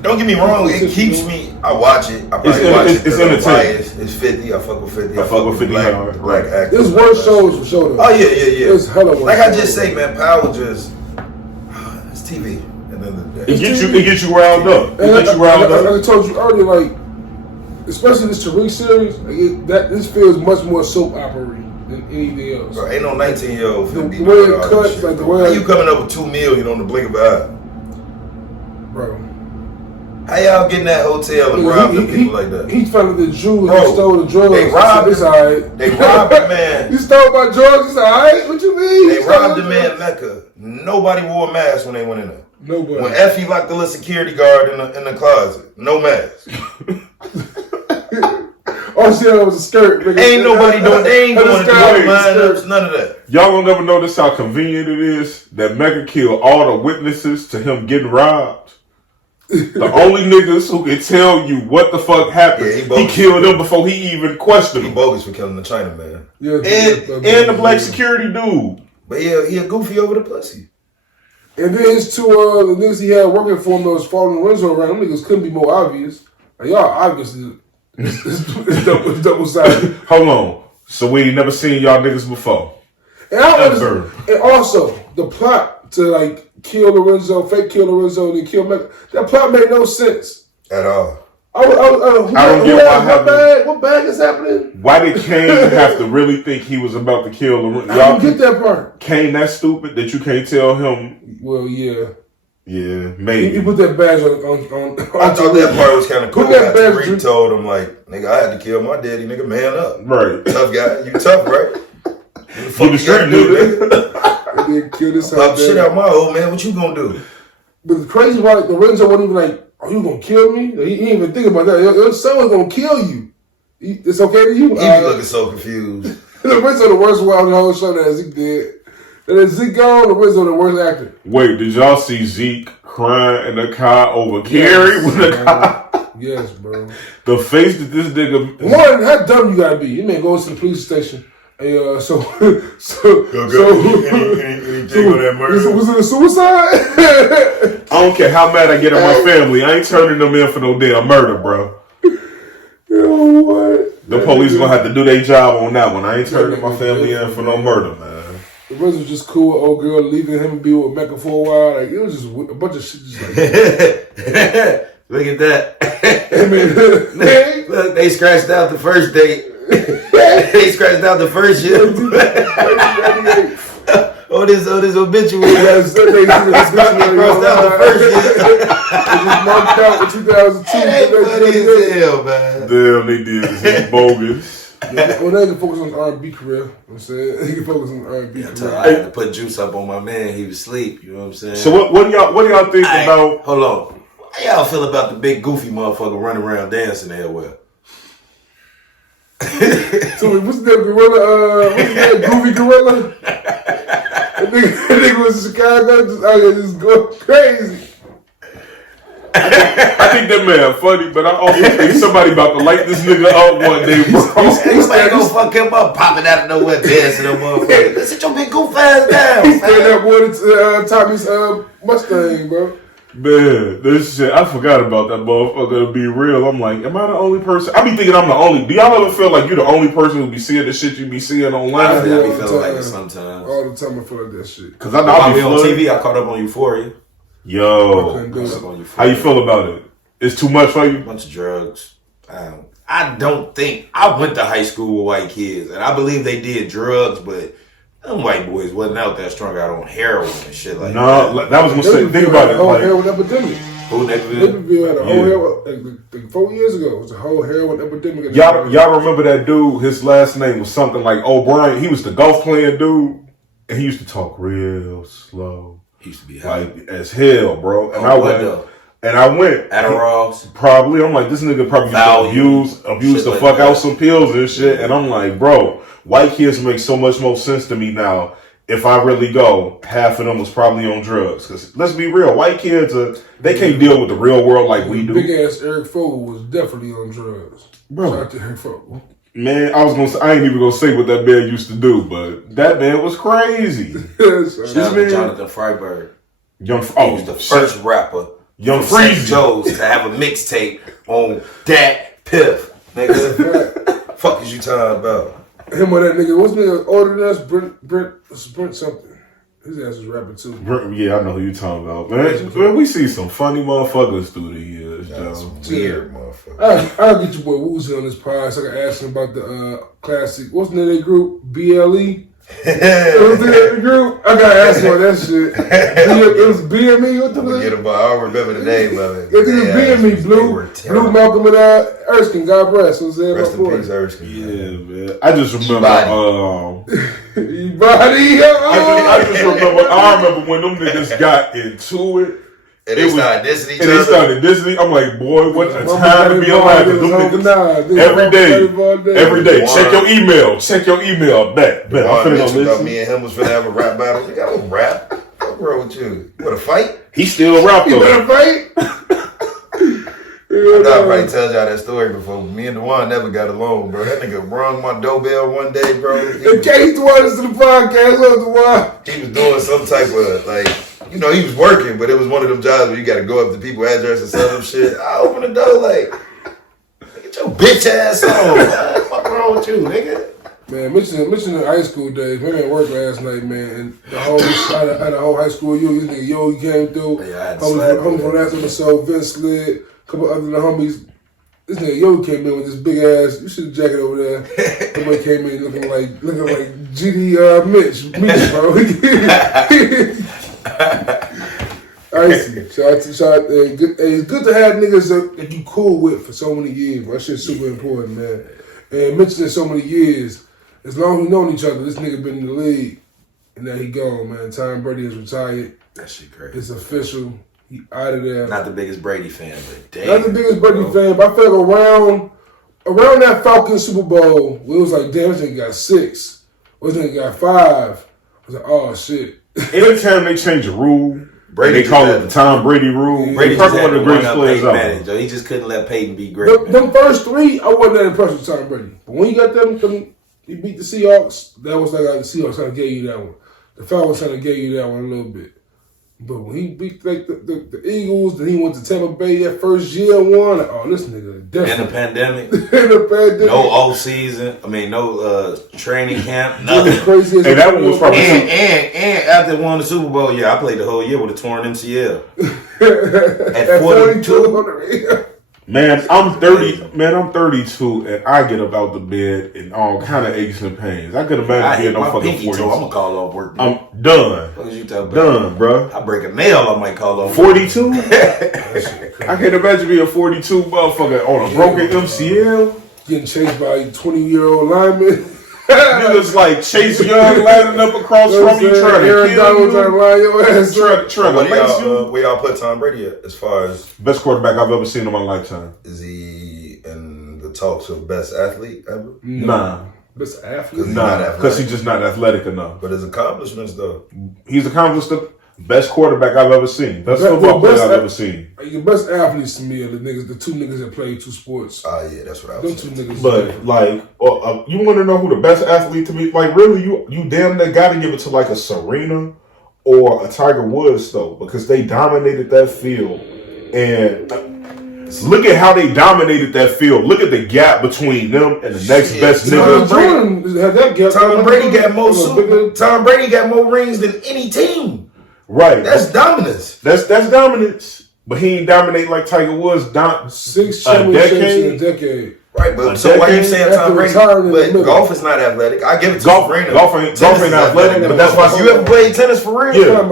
don't get me wrong. It keeps me. I watch it. I probably watch it. It's entertaining. It's 50. I fuck with 50. I fuck with 50. Black actors. There's worse shows for sure though. Oh yeah. It's hella worse. Like I just say, man, Power just it's TV. At the end of the day, it gets you riled up. Like I told you earlier, like especially this Tariq series, like this feels much more soap opera than anything else. Bro, ain't no 19-year-old. The way it cuts, like the way. How you coming up with $2 million on the blink of an eye, bro? How y'all getting that hotel and robbed them people like that? He found the Jews who stole the drugs. They robbed him. Right. They robbed the man. You stole my drugs. It's alright. What you mean? They robbed the man in Mecca. Nobody wore a mask when they went in there. Nobody. When Effie locked the little security guard in the closet, no mask. Oh, she had was a skirt. Nigga. Ain't nobody doing. They ain't doing lineups. None of that. Y'all don't ever notice how convenient it is that Mecca killed all the witnesses to him getting robbed. The only niggas who can tell you what the fuck happened, he killed them before he even questioned them. He bogus for killing the Chinaman. Yeah, and the black security dude. But yeah, he a goofy over the pussy. And then his two the niggas he had working for him that was following Renzo around, them niggas couldn't be more obvious. Like, y'all obviously it's double-sided. Hold on. So we ain't never seen y'all niggas before. And and also the plot to like kill Lorenzo, fake kill Lorenzo, and then kill Mecca. That plot made no sense at all. I don't get what bag is happening? Why did Kane have to really think he was about to kill Lorenzo? I don't get that part. Kane that stupid that you can't tell him. Well, yeah. Yeah, maybe. He put that badge on I thought that part was kind of cool. Tariq told him, like, nigga, I had to kill my daddy, nigga, man up. Right. Tough guy. You tough, right? You the street dude. Kill this shit out my old man. What you gonna do? But the crazy part, Lorenzo wasn't even like, are you gonna kill me? He didn't even think about that. Your son was gonna kill you. It's okay to you? He be looking so confused. Lorenzo the worst one on the whole show that Zeke did. And then Zeke gone, Lorenzo the worst actor. Wait, did y'all see Zeke crying in the car over Carrie with the car? Yes, bro. The face that this nigga... One, how dumb you gotta be? You may go to the police station. Hey, was it a suicide? I don't care how mad I get at my family. I ain't turning them in for no damn murder, bro. You know what? The police gonna have to do their job on that one. I ain't turning my family in for no murder, man. The rest was just cool. Old girl leaving him and be with Mecca for a while. Like it was just a bunch of shit. Just like look at that. I mean, look, they scratched out the first date. They scratched out the first year. this obituary. They crossed out the first year. It just marked out in 2002. Funny as hell, man. Damn, they did. It's bogus. Well, they can focus on the R&B career. You know what I'm saying? They can focus on the R&B career. I had to put juice up on my man. He was asleep. You know what I'm saying? So what do y'all think about? Hold on. How y'all feel about the big goofy motherfucker running around dancing there? Well. So what's that gorilla? What's that goofy gorilla? That nigga was in Chicago, just out here just going crazy. I think that man funny, but I also think somebody about to light this nigga up one day, bro. He's gonna fuck him up, popping out of nowhere, dancing on motherfucker. Sit your big goof ass down. He's standing up with Tommy's Mustang, bro. Man, this shit, I forgot about that motherfucker, to be real. I'm like, am I the only person? I be thinking I'm the only. Do y'all ever feel like you're the only person who be seeing the shit you be seeing online? I be feeling like it sometimes. All the time I feel like that shit. Cause I know I be on TV, I caught up on Euphoria. Yo, how you feel about it? It's too much for you? Bunch of drugs. I don't think, I went to high school with white kids, and I believe they did drugs, but them white boys wasn't out there strung out on heroin and shit like that. No, that was gonna say, think about it. Whole heroin epidemic. Who Naperville had a whole heroin, like 4 years ago, it was a whole heroin epidemic. Y'all remember that dude, his last name was something like O'Brien. He was the golf playing dude, and he used to talk real slow. He used to be high. Like, as hell, bro. And I went. Adderalls. Probably. I'm like, this nigga probably abused the fuck out some pills and shit. And I'm like, bro, white kids make so much more sense to me now. If I really go, half of them was probably on drugs. Because let's be real, white kids, they can't deal with the real world like we do. Big ass Eric Fogel was definitely on drugs. Bro. Shout out to Eric Fogel. Man, I ain't even gonna say what that man used to do, but that man was crazy. Shout out to Jonathan Freiberg. He was the first rapper, Young St. Joe's, to have a mixtape on that Piff, nigga. Fuck is you talking about? Him or that nigga, what's nigga older than us? Brent something. His ass was rapping too. Yeah, I know who you talking about, man. We see some funny motherfuckers through the years, some weird motherfuckers. I'll get your boy Woozy on this pod so I can ask him about the classic. What's the name of their group? BLE? The group? I gotta ask him about that shit. It was BME? What the fuck? I don't remember the name of it. It was BME, Blue, Malcolm, and Erskine. God bless. Rest in peace, Erskine. Yeah, man. I just remember. I remember when them niggas got into it. And they started dissing each other. I'm like, boy, what a time to be alive. Every day. Check your email. Bet. I'm finna go listen. Me and him was finna have a rap battle. I don't rap. What's wrong with you? You wanna fight? He still rap though. You wanna fight? I thought I probably told y'all that story before. Me and Dewan never got along, bro. That nigga rung my doorbell one day, bro. In case Dewan is to the podcast, he was doing some type of he was working, but it was one of them jobs where you gotta go up to people's address and sell them shit. I opened the door get your bitch ass on. What's wrong with you, nigga? Man, mentioning the high school days. Man, at work last night, man, and the whole high school Yogi came through. Yeah, homie from last episode, Vince Slid, a couple other homies. This nigga Yogi came in with this big ass. You see the jacket over there. Somebody came in looking like GD Mitch, bro. Icy. Shout out. It's good to have niggas that you cool with for so many years. Bro. That shit's super important, man. And mentioning so many years, as long as we known each other, this nigga been in the league, and now he gone, man. Tom Brady is retired. That shit crazy. It's official. He out of there. Not the biggest Brady fan, but damn. Not the biggest Brady fan, but I feel like around that Falcons Super Bowl, it was like, damn, this nigga got 6. This nigga got 5. I was like, oh shit. Anytime they change a rule, they call it the Tom Brady rule. Yeah. Brady probably one of the greatest players out. He just couldn't let Peyton be great. Them first 3, I wasn't that impressed with Tom Brady. But when you got them, he beat the Seahawks. That was like the Seahawks kind of gave you that one. The Falcons kind of gave you that one a little bit. But when he beat the Eagles, then he went to Tampa Bay that first year won. This nigga definitely. In the pandemic. No off season. no training camp. Nothing. Crazy. And that one was probably. And after they won the Super Bowl, I played the whole year with a torn MCL. At 42. Man, I'm 30. Man, I'm 32, and I get about the bed in all kind of aches and pains. I could imagine being on fucking 42. I'm gonna call off work. I'm done. What you talking about? Done, bro. I break a nail, I might call off. 42. I can't imagine being a 42 motherfucker on a broken MCL, getting chased by a 20-year-old lineman. Niggas like Chase Young lining up across from you trying to kill you. Trying to lace you. Where y'all put Tom Brady at as far as best quarterback I've ever seen in my lifetime? Is he in the talks of best athlete ever? Nah. Best athlete? Nah, because he's just not athletic enough. But his accomplishments though. He's accomplished the best quarterback I've ever seen. Best football player I've ever seen. Your best athletes to me are the 2 niggas that play 2 sports. Yeah, that's what I was saying. 2 niggas. But you want to know who the best athlete to me? Like really, you damn near got to give it to like a Serena or a Tiger Woods though, because they dominated that field. And look at how they dominated that field. Look at the gap between them and the next best nigga. Tom Brady got more rings than any team. Right. That's dominance. That's dominance. But he ain't dominate like Tiger Woods. 6 championships in a decade. Right, but so why you saying Tom Brady? But golf is not athletic. I give it to Serena. Golf ain't athletic. But that's why you ever played tennis for real? Yeah.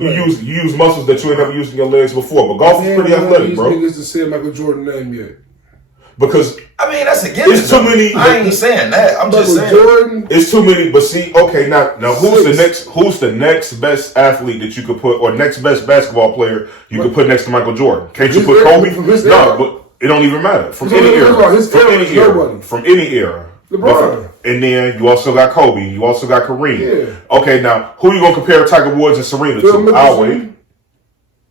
You use muscles that you ain't never used in your legs before. But golf is pretty athletic, bro. Niggas to say Michael Jordan name yet. Because that's against it's too many. I ain't saying that. I'm just saying Jordan. It's too many. But see, okay, now who's the next best athlete that you could put, or next best basketball player you could put next to Michael Jordan? Can't you put Kobe? No, but it don't even matter. From any era. From any era. LeBron. And then you also got Kobe. You also got Kareem. Yeah. Okay, now who you gonna compare Tiger Woods and Serena to? I'll wait.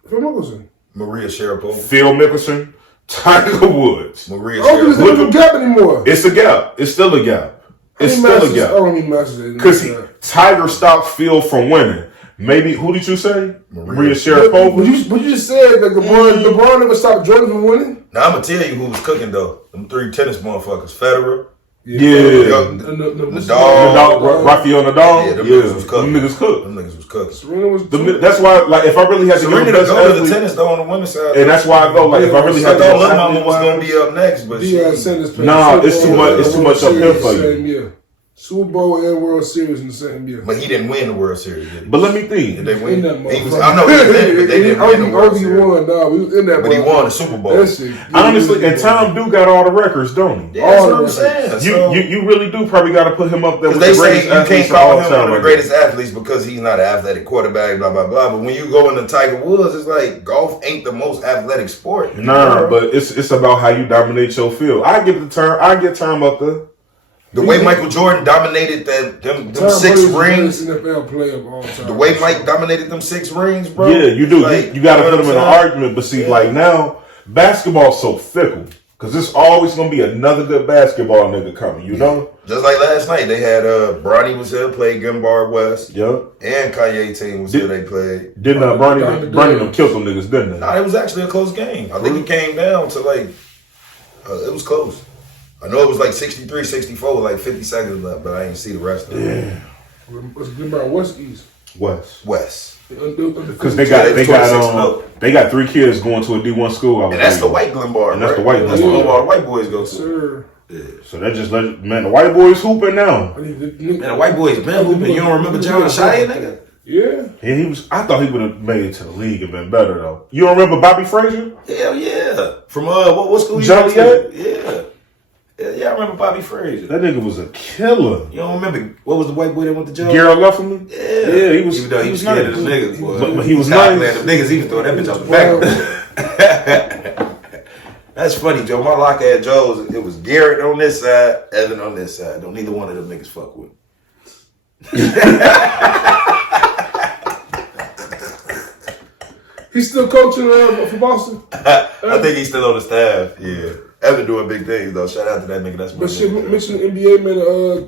Phil Mickelson. Maria Sharapova. Phil Mickelson. Tiger Woods. Maria I don't think Sharapova. there's a gap anymore. It's a gap. It's still a gap. It's still a gap. I don't need Masters. Because Tiger stopped Phil from winning. Maybe, who did you say? Maria Sharapova? But you just said that LeBron never stopped Jordan from winning? Now, I'm going to tell you who was cooking, though. Them 3 tennis motherfuckers. Federer. Yeah. Nadal. Rafael Nadal. Yeah, them niggas was cooking. Them niggas cooked. Them niggas was cooking. Serena was That's why, like, if I really had to Serena give the best go to athlete, the tennis, though, on the women's side. and that's why I go, like, if I really had to I go, thought Lil Mama was going to be up next, but it's too much. It's too much uphill for you. Same year. Super Bowl and World Series in the same year. But he didn't win the World Series, did he? But let me think. Did they win? I know he did, but they didn't win the World Series. Won, dog. We was in that. But he won the Super Bowl. Honestly, and Tom do got all the records, don't he? Yeah, that's what I'm saying. You really do probably got to put him up there with they the say greatest you athletes can't call of him all one time. of the greatest athletes because he's not an athletic quarterback, blah, blah, blah. But when you go into Tiger Woods, it's like golf ain't the most athletic sport. Nah, but it's about how you dominate your field. I get Tom up there. The way Michael Jordan dominated them 6 rings. NFL player of all time. The way Mike dominated them 6 rings, bro. Yeah, you do. Like, you got to put them in an argument. But see, like now, basketball's so fickle. Because there's always going to be another good basketball nigga coming, you know? Just like last night, they had Bronny was here, played Gimbar West. Yep. And Kanye team was here, they played. Didn't Bronny them kill some niggas, didn't they? Nah, it was actually a close game. I think it came down to like, it was close. I know it was like 63-64 with like 50 seconds left, but I didn't see the rest of it. Yeah. What's good about West East? West. Because they got 3 kids going to a D1 school. And that's the white Glenbar. And that's the white That's where all the white boys go to. Sir. Yeah. So that just man, the white boys hooping now. Man, the white boys been hooping. You don't remember John Shia, nigga? Yeah. He was. I thought he would have made it to the league and been better though. You don't remember Bobby Frazier? Hell yeah. From what school you Joliet? went to? Yeah. Yeah, I remember Bobby Frazier. That nigga was a killer. You don't remember what was the white boy that went to jail? Garrett Lefferman? Yeah, he was. Even though he was scared of the niggas, boy. But he was nice. Them niggas even throwing that bitch off the back. That's funny, Joe. My lock at Joe's, it was Garrett on this side, Evan on this side. Don't neither one of them niggas fuck with. He's still coaching for Boston? I think he's still on the staff. Yeah. Evan doing big things though. Shout out to that nigga. That's my But shit, mention the NBA, man,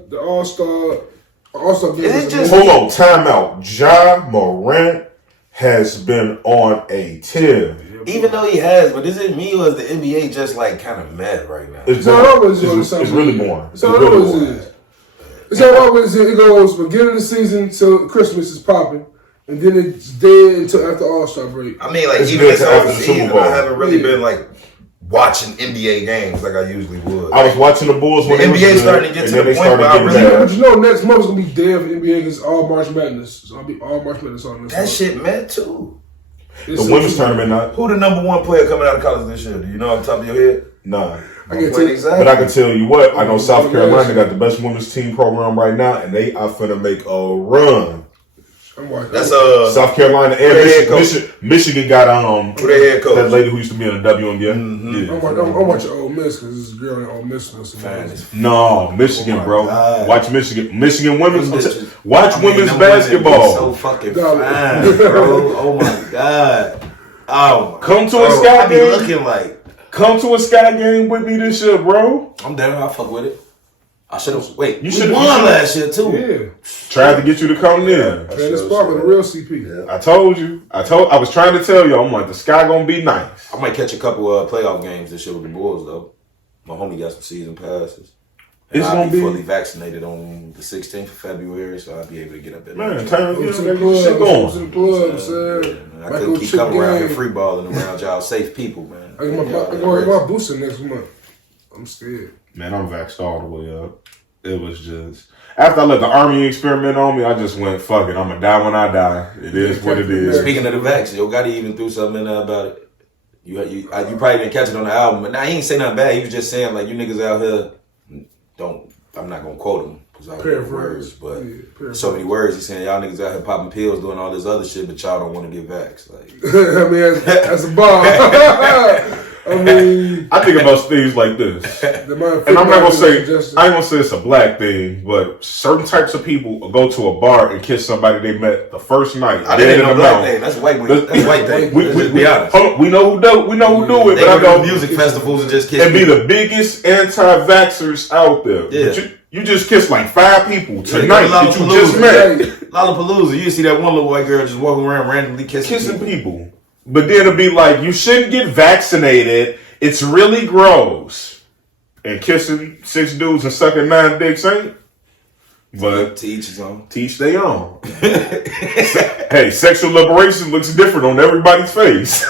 the All-Star game. Is it just Hold on, timeout. Ja Morant has been on a tear. Even though he has, but is it me or is the NBA just like kind of mad right now? It's really boring. It's not always is. It's not always it goes beginning of the season till Christmas is popping, and then it's dead until after All-Star break. I mean, like It's even good this after whole the Super season, Bowl. I haven't really been like watching NBA games like I usually would. I was watching the Bulls when The they was NBA good, starting to get and to then the they point started where I getting really- bad. But you know, next month is gonna be dead for NBA against all March Madness. So I'll be all March Madness on this. That shit mad too. The women's tournament, not. Who the number 1 player coming out of college this year? Do you know off the top of your head? Nah. I can tell you But I can tell you what, I know South Carolina got the best women's team program right now, and they are finna make a run. That's South Carolina and Michigan got who their head coach? that lady who used to be in the WNBA. Mm-hmm. I'm watching Ole Miss because this girl in Ole Miss. No, Michigan, bro. God. Watch Michigan women's. Watch I mean, women's them women basketball. be so fucking fine, bro. Oh my god. Oh, Come to a bro, Sky I be game. looking like Come to a Sky game with me this year, bro. I'm down. I fuck with it. I should have. Wait, You we should've- won last year too. Yeah. Tried to get you to come in. Man, this Sparkle, the real CP. Yeah. I told you. I was trying to tell you. I'm like, the Sky gonna be nice. I might catch a couple playoff games this year with the Bulls though. My homie got some season passes. And It's I'll gonna be be fully vaccinated on the 16th of February, so I'll be able to get up there. man. Time to Go get to that the shit club. Go to going. the club, Yeah, son. man. I couldn't keep coming around here free balling around y'all safe people, man. I get my booster next month. I'm scared. Man, I'm vaxxed all the way up. It was just after I let the army experiment on me, I just went fuck it. I'm gonna die when I die. It is what it is. Speaking of the vaccine, Yo Gotti even threw something in there about it. You probably didn't catch it on the album, but now he ain't say nothing bad. He was just saying like you niggas out here don't. I'm not gonna quote him because I don't know words, but so many words. He's saying y'all niggas out here popping pills, doing all this other shit, but y'all don't want to get vaxxed. Like I mean, that's a bar. I mean, I think about things like this, and I'm not gonna say I ain't gonna say it's a black thing, but certain types of people go to a bar and kiss somebody they met the first night. That ain't no black thing. That's white. That's white thing. We be honest. We know who do it. They But go to music festivals and just kiss. And be the biggest anti-vaxxers out there. Yeah. But you just kissed like 5 people tonight that you just met. Lollapalooza. You see that one little white girl just walking around randomly kissing people. But then it'll be like, you shouldn't get vaccinated. It's really gross. And kissing 6 dudes and sucking 9 dicks ain't. But to each his own. Teach their own. Hey, sexual liberation looks different on everybody's face.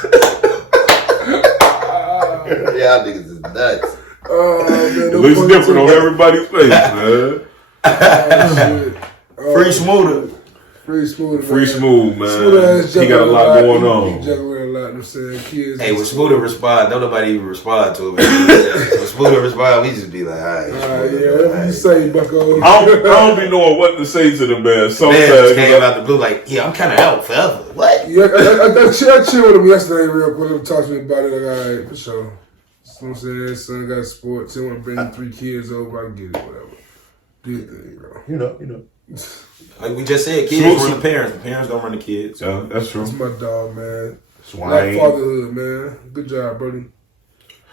Yeah, niggas is nuts. It looks different on everybody's face, man. Free Smoother. Free Smooth, Free Smooth, man. Smooth he got a lot going on. He juggling a lot. I'm saying kids. Hey, when Smooth respond, don't nobody even respond to him. When Smooth respond, we just be like, all right. Yeah, whatever you say, Bucko. I don't be knowing what to say to the man. Sometimes just came out the blue like, yeah, I'm kind of out forever. What? Yeah, I chilled with him yesterday real quick. He talked to me about it. Like, all right, for sure. You know what I'm saying? Son got sports. He want to bring 3 kids over. I get it, whatever. Do your thing, bro. You know. Like we just said, kids run the parents. The parents don't run the kids. Yeah, that's true. That's my dog, man. Swine. Black fatherhood, man. Good job, Brody.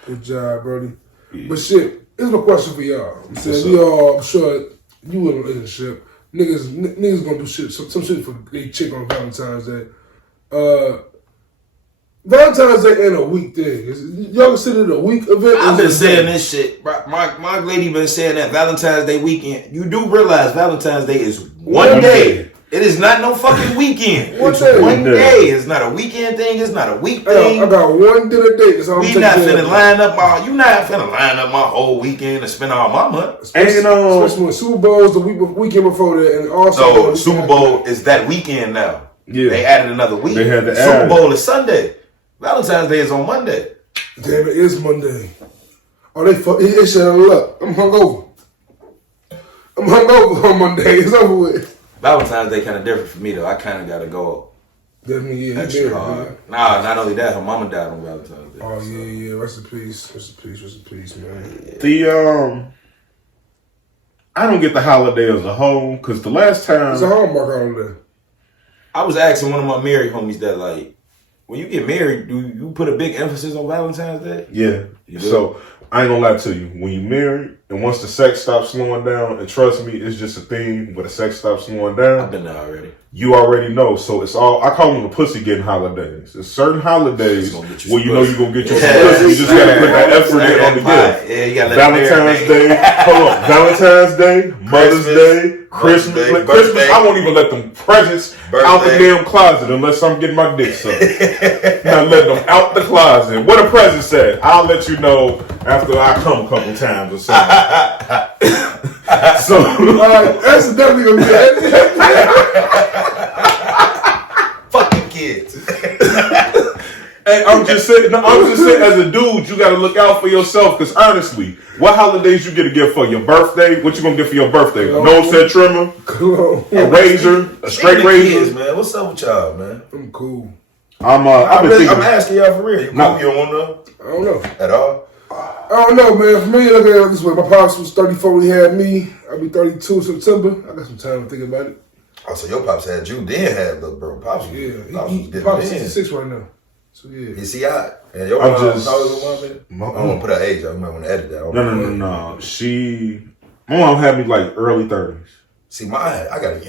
Good job, Brody. Yeah. But shit, here's my question for y'all. I'm saying, I'm sure you in a relationship. Niggas gonna do shit, some shit for they chick on Valentine's Day. Valentine's Day ain't a week thing. Y'all consider it a week event? I've been saying this shit. My lady been saying that Valentine's Day weekend. You do realize Valentine's Day is one day. It is not no fucking weekend. One day. It's not a weekend thing. It's not a week thing. I got one dinner date. That's all you not finna line up my whole weekend and spend all my money. Especially when Super Bowl's the weekend before that, and also Super Bowl is that weekend now. Yeah. They added another week. They had to Super Bowl is Sunday. Valentine's Day is on Monday. Damn, it is Monday. Oh, they shut it up. I'm hungover on Monday. It's over with. Valentine's Day kind of different for me though. I kind of gotta go. Definitely, yeah. Extra hard. Nah, not only that, her mama died on Valentine's Day. Oh yeah. Rest in peace, man. I don't get the holiday as a whole because the last time it's a Hallmark holiday. I was asking one of my married homies that like, when you get married, do you put a big emphasis on Valentine's Day? Yeah. So I ain't gonna lie to you. When you married, and once the sex stops slowing down, and trust me, it's just a thing. When the sex stops slowing down, I've been there already. You already know. So it's all, I call them the pussy getting holidays. There's certain holidays where you know you're gonna get your pussy. You just gotta put that effort in on the gift. Yeah, you gotta Valentine's Day. Hold on. Valentine's Day, Mother's Day, Christmas. Christmas, I won't even let them presents out the damn closet unless I'm getting my dick sucked. Not letting them out the closet. What a present said. I'll let you know after I come a couple times or something. So that's definitely gonna be it. Fucking kids. Hey, I'm just saying, as a dude, you gotta look out for yourself. Because honestly, what holidays you get a gift for? Your birthday? What you gonna get for your birthday? A nose set trimmer? A razor? A straight razor? Kids, man. What's up with y'all, man? I'm cool. I'm asking y'all for real. You cool? You don't want to know? I don't know. At all? I don't know, man. For me, look at it this way. My pops was 34 when he had me. I'll be 32 in September. I got some time to think about it. Oh, so your pops had you, then had little bro. Pops was, Pops 66 right now. So yeah. Is he out? And your mom, how old is your mom? I don't want to put her age out. You might want to edit that. No. My mom had me like early 30s. See, I got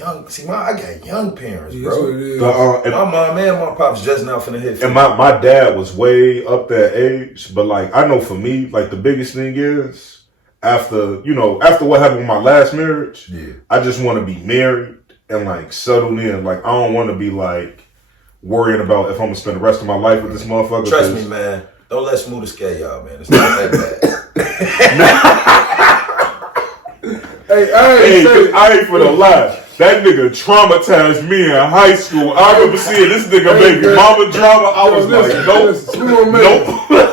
young parents, Yeah, bro. that's what it is. My mom and my pops just now finna hit 50. And my dad was way up that age, but like I know for me, like the biggest thing is after what happened with my last marriage, I just want to be married and like settled in. Like I don't want to be like worrying about if I'm gonna spend the rest of my life with this motherfucker. Trust me, man. Don't let Smooth scare y'all, man. It's not that bad. Hey, I ain't finna lie. That nigga traumatized me in high school. I remember seeing this nigga baby mama drama. I was like, nope.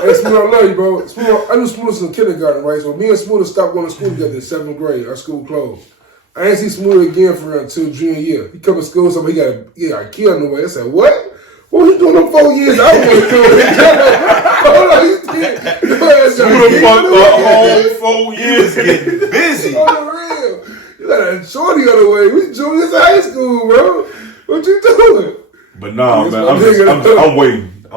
Hey, Smooth, I love you, bro. I knew Smooth was in kindergarten, right? So me and Smooth stopped going to school together in 7th grade. Our school closed. I ain't see Smooth again for until junior year. He come to school, so he got a kid on the way. I said, what? What was you doing them 4 years? I was going to 4 years. Getting busy. On the real. You got a shorty on the way. We juniors in high school, bro. What you doing? But nah, man, I'm waiting. I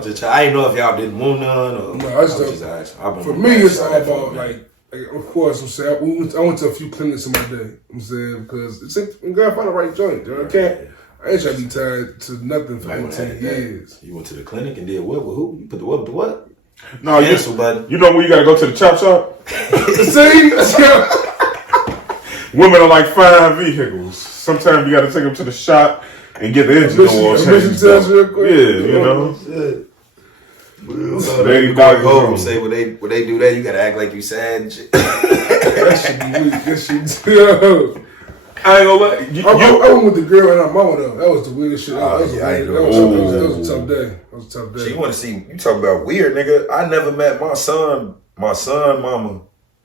didn't know if y'all didn't want none or. No, I just asking. For me, it's all about like, of course, I'm saying I went to a few clinics in my day. I'm saying because you gotta find the right joint. You know? I ain't trying to be tied to nothing for 18 years. You went to the clinic and did what with who? You put the what with the what? No, you know when you gotta go to the chop shop? See? Women are like fine vehicles. Sometimes you gotta take them to the shop and get the engine oil changed. Yeah, you know. They go say when they do that, you gotta act like you sad and shit. That should be weak. That shit. I ain't gonna let you. I went with the girl and her mama though. That was the weirdest shit. That was a tough day. That was a tough day. So you want to see? You talking about weird, nigga? I never met my son mama.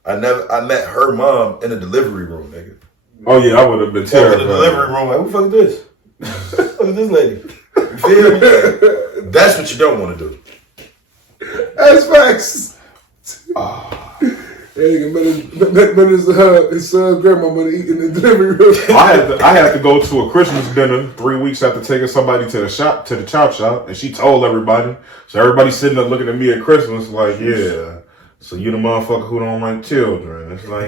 I met her mom in the delivery room, nigga. Oh yeah, I would have been terrified. In the delivery room, like, who the fuck is this? Who is this lady? You feel me? That's what you don't want to do. That's facts. Hey, met his son's grandmama eating in the delivery room. I had to go to a Christmas dinner 3 weeks after taking somebody to the chop shop, and she told everybody. So everybody's sitting there looking at me at Christmas like, yeah. So you the motherfucker who don't like children. It's like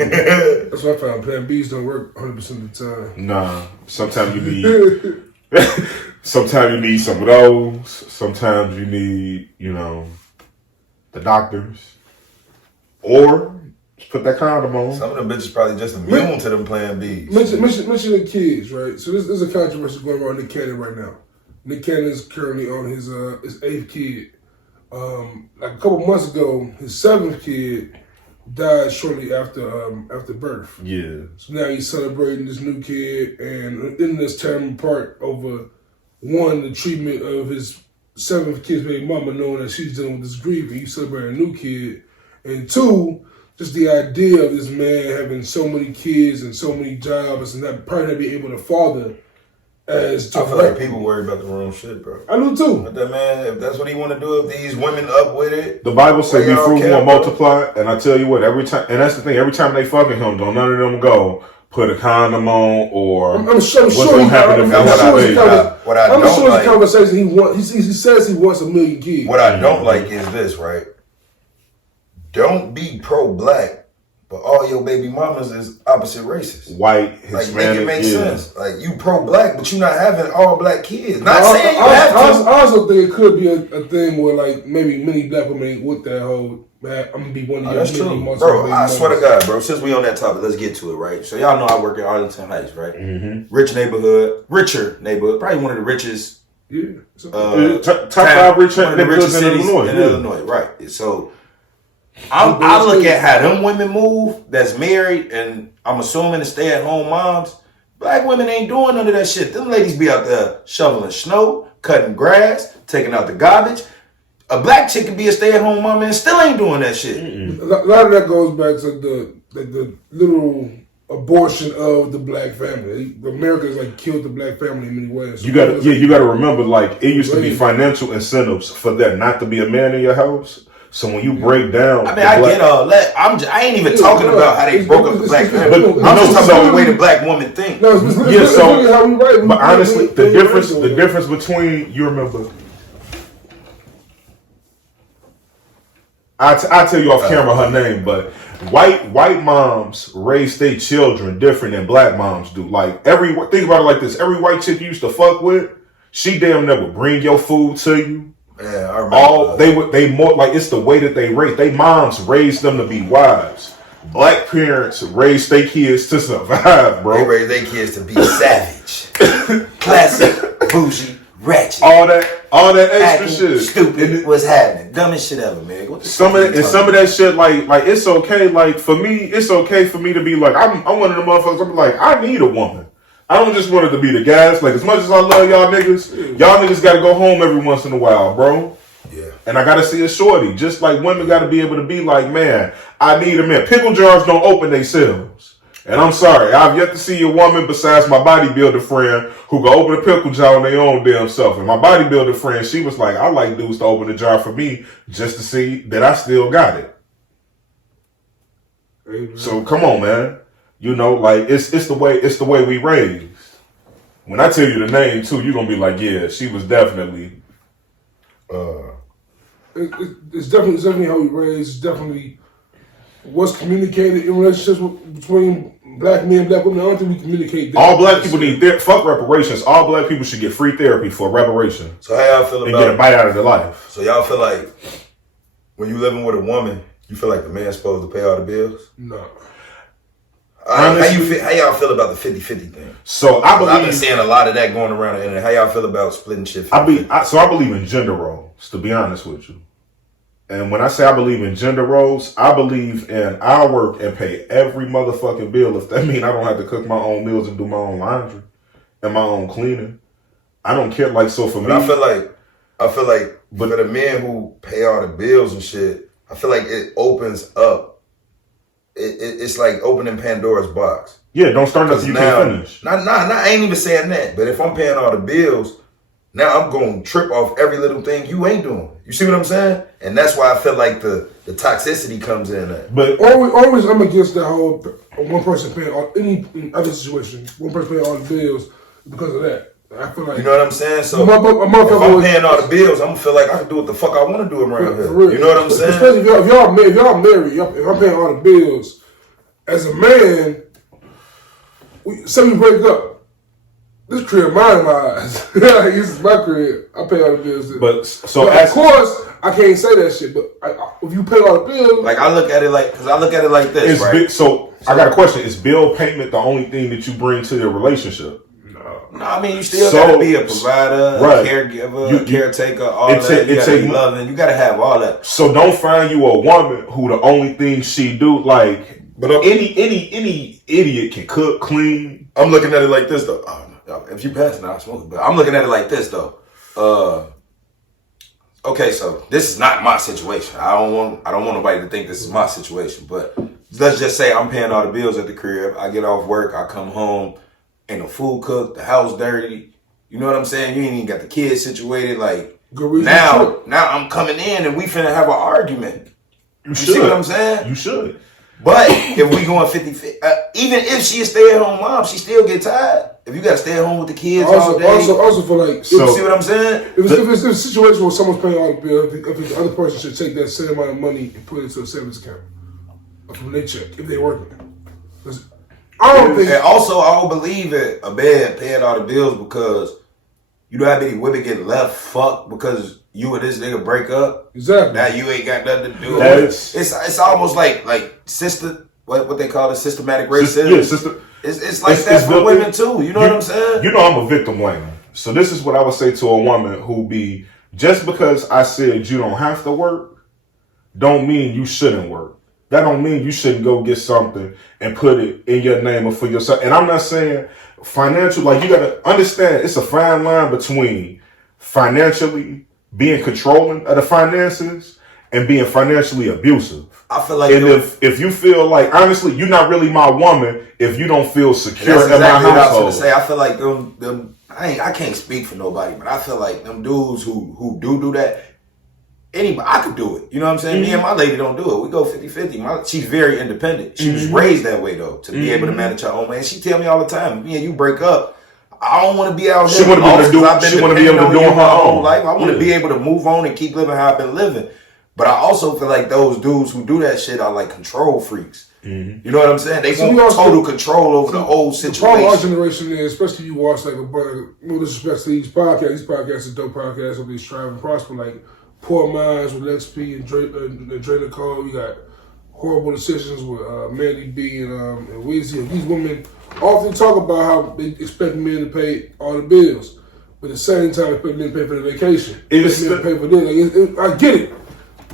that's what I found. Plan B's don't work 100% of the time. Nah. Sometimes you need sometimes you need some of those. Sometimes you need, the doctors. Or just put that condom on. Some of them bitches probably just immune to them Plan B's. Mention the kids, right? So there's a controversy going on Nick Cannon right now. Nick Cannon is currently on his 8th kid. Like a couple months ago, his 7th kid died shortly after birth. Yeah. So now he's celebrating this new kid, and in this tearing apart over one, the treatment of his 7th kid's baby mama, knowing that she's dealing with this grief, and he's celebrating a new kid, and 2, just the idea of this man having so many kids and so many jobs and probably not being able to father. I feel like people worry about the wrong shit, bro. I do too. But that man, if that's what he want to do, if these women up with it, the Bible says be fruitful and multiply. And I tell you what, every time, and that's the thing, every time they fucking him, don't none of them go put a condom on or I'm sure what's gonna happen if what I don't like. Conversation he says he wants 1 million kids. What I don't like is this, right? Don't be pro-black. But all your baby mamas is opposite races. White, Hispanic, like, make it make sense. Like, you pro-black, but you not having all black kids. Not saying you have to. I also think it could be a thing where, like, maybe many black women ain't with that whole, man, I'm going to be one of your true. Bro, I swear to God, bro, since we on that topic, let's get to it, right? So y'all know I work at Arlington Heights, right? Mm-hmm. Richer neighborhood, probably one of the richest. Yeah. Top 5 rich neighborhoods in Illinois. In Illinois, right. So I look at how them women move that's married, and I'm assuming the stay-at-home moms. Black women ain't doing none of that shit. Them ladies be out there shoveling snow, cutting grass, taking out the garbage. A black chick can be a stay-at-home mom and still ain't doing that shit. A lot of that goes back to the literal abortion of the black family. America's like killed the black family in many ways. So you gotta remember, like, it used to be financial incentives for there not to be a man in your house. So when you break down, I mean, I get all that. I ain't even talking about how they broke up the black family. I'm just talking about the way the black woman think. But honestly, the difference between, you remember, I tell you off camera her name, but white moms raise their children different than black moms do. Like, think about it like this: every white chick you used to fuck with, she damn near would bring your food to you. Yeah, I remember. They more like, it's the way that they raise. They moms raised them to be wives. Black parents raise their kids to survive, bro. They raise their kids to be savage, classic, bougie, ratchet. All that extra shit. Stupid. What's happening? Dumbest shit ever, man. Some of that shit, like it's okay. Like, for me, it's okay for me to be like, I'm one of the motherfuckers. I'm like, I need a woman. I don't just want it to be the guys. Like, as much as I love y'all niggas gotta go home every once in a while, bro. Yeah. And I gotta see a shorty. Just like women gotta be able to be like, man, I need a man. Pickle jars don't open themselves. And I'm sorry, I've yet to see a woman besides my bodybuilder friend who can open a pickle jar on their own damn self. And my bodybuilder friend, she was like, I like dudes to open the jar for me just to see that I still got it. Amen. So come on, man. You know, like it's the way we raised. When I tell you the name too, you're gonna be like, yeah, she was definitely. It's definitely how we raised. It's definitely what's communicated in relationships between black men and black women. I don't think we communicate that. All black people need fuck reparations. All black people should get free therapy for reparations. So how y'all feel and about get a bite out of their life? So y'all feel like when you living with a woman, you feel like the man's supposed to pay all the bills? No. How y'all feel about the 50-50 thing? So I've been seeing a lot of that going around the internet. How y'all feel about splitting shit? I believe in gender roles, to be honest with you. And when I say I believe in gender roles, I believe in I'll work and pay every motherfucking bill. If that means I don't have to cook my own meals and do my own laundry and my own cleaning. I don't care. Like, so for me, I feel like for the men who pay all the bills and shit, I feel like it opens up. It's like opening Pandora's box. Yeah, don't start nothing you can't finish. I ain't even saying that. But if I'm paying all the bills, now I'm going to trip off every little thing you ain't doing. You see what I'm saying? And that's why I feel like the toxicity comes in there. But always I'm against that whole one person paying all any other situation. One person paying all the bills because of that. I feel like, you know what I'm saying? So if I'm paying all the bills, I'm gonna feel like I can do what the fuck I want to do around here. Real. You know what I'm saying? Especially if y'all married, if I'm paying all the bills, as a man, say we break up. This crib mine in my eyes. This is my crib. I pay all the bills. But of course, I can't say that shit. But if you pay all the bills, like I look at it like this, right? So I got a question: is bill payment the only thing that you bring to your relationship? No, I mean you still gotta be a provider, a caregiver, a caretaker, all that. You gotta be loving. You gotta have all that. So don't find you a woman who the only thing she do like. But any idiot can cook, clean. I'm looking at it like this though. If you pass, I smoke it. But I'm looking at it like this though. Okay, so this is not my situation. I don't want nobody to think this is my situation. But let's just say I'm paying all the bills at the crib. I get off work, I come home. Ain't no food cooked, the house dirty. You know what I'm saying? You ain't even got the kids situated. Like now I'm coming in and we finna have an argument. You see what I'm saying? You should. But if we going 50-50, even if she a stay-at-home mom, she still get tired. If you got to stay at home with the kids all day. Also for like, you see what I'm saying? If it's a situation where someone's paying all the bills, if the other person should take that same amount of money and put it into a savings account from their check if they working. I don't think. And also, I don't believe it. A man paying all the bills because you know how many women get left fucked because you and this nigga break up. Exactly. Now you ain't got nothing to do with it. It's almost like sister. What they call it, systematic racism. Yeah, sister. It's like that for women too. You know what I'm saying? You know I'm a victim blamer. So this is what I would say to a woman who be just because I said you don't have to work, don't mean you shouldn't work. That don't mean you shouldn't go get something and put it in your name or for yourself. And I'm not saying financial, like you got to understand it's a fine line between financially being controlling of the finances and being financially abusive. I feel like, and if you feel like, honestly, you're not really my woman if you don't feel secure in my household. What I was gonna say. I feel like them. I can't speak for nobody, but I feel like them dudes who do that. Anybody, I could do it. You know what I'm saying? Mm-hmm. Me and my lady don't do it. We go 50-50. She's very independent. She was raised that way though, to be able to manage her own man. She tell me all the time, me and you break up, I don't want to be out here. She want to be able to do her own life. I want to be able to move on and keep living how I've been living. But I also feel like those dudes who do that shit are like control freaks. Mm-hmm. You know what I'm saying? They want total control over the whole situation. The problem our generation is, especially you watch like no disrespect to these podcasts. These podcasts are dope podcasts. Of these strive and prosper, like Poor Minds with XP and J.Cole. You got Horrible Decisions with Mandy B and Weezy. These women often talk about how they expect men to pay all the bills, but at the same time, expect men to pay for the vacation. Men to pay for this. Like, I get it.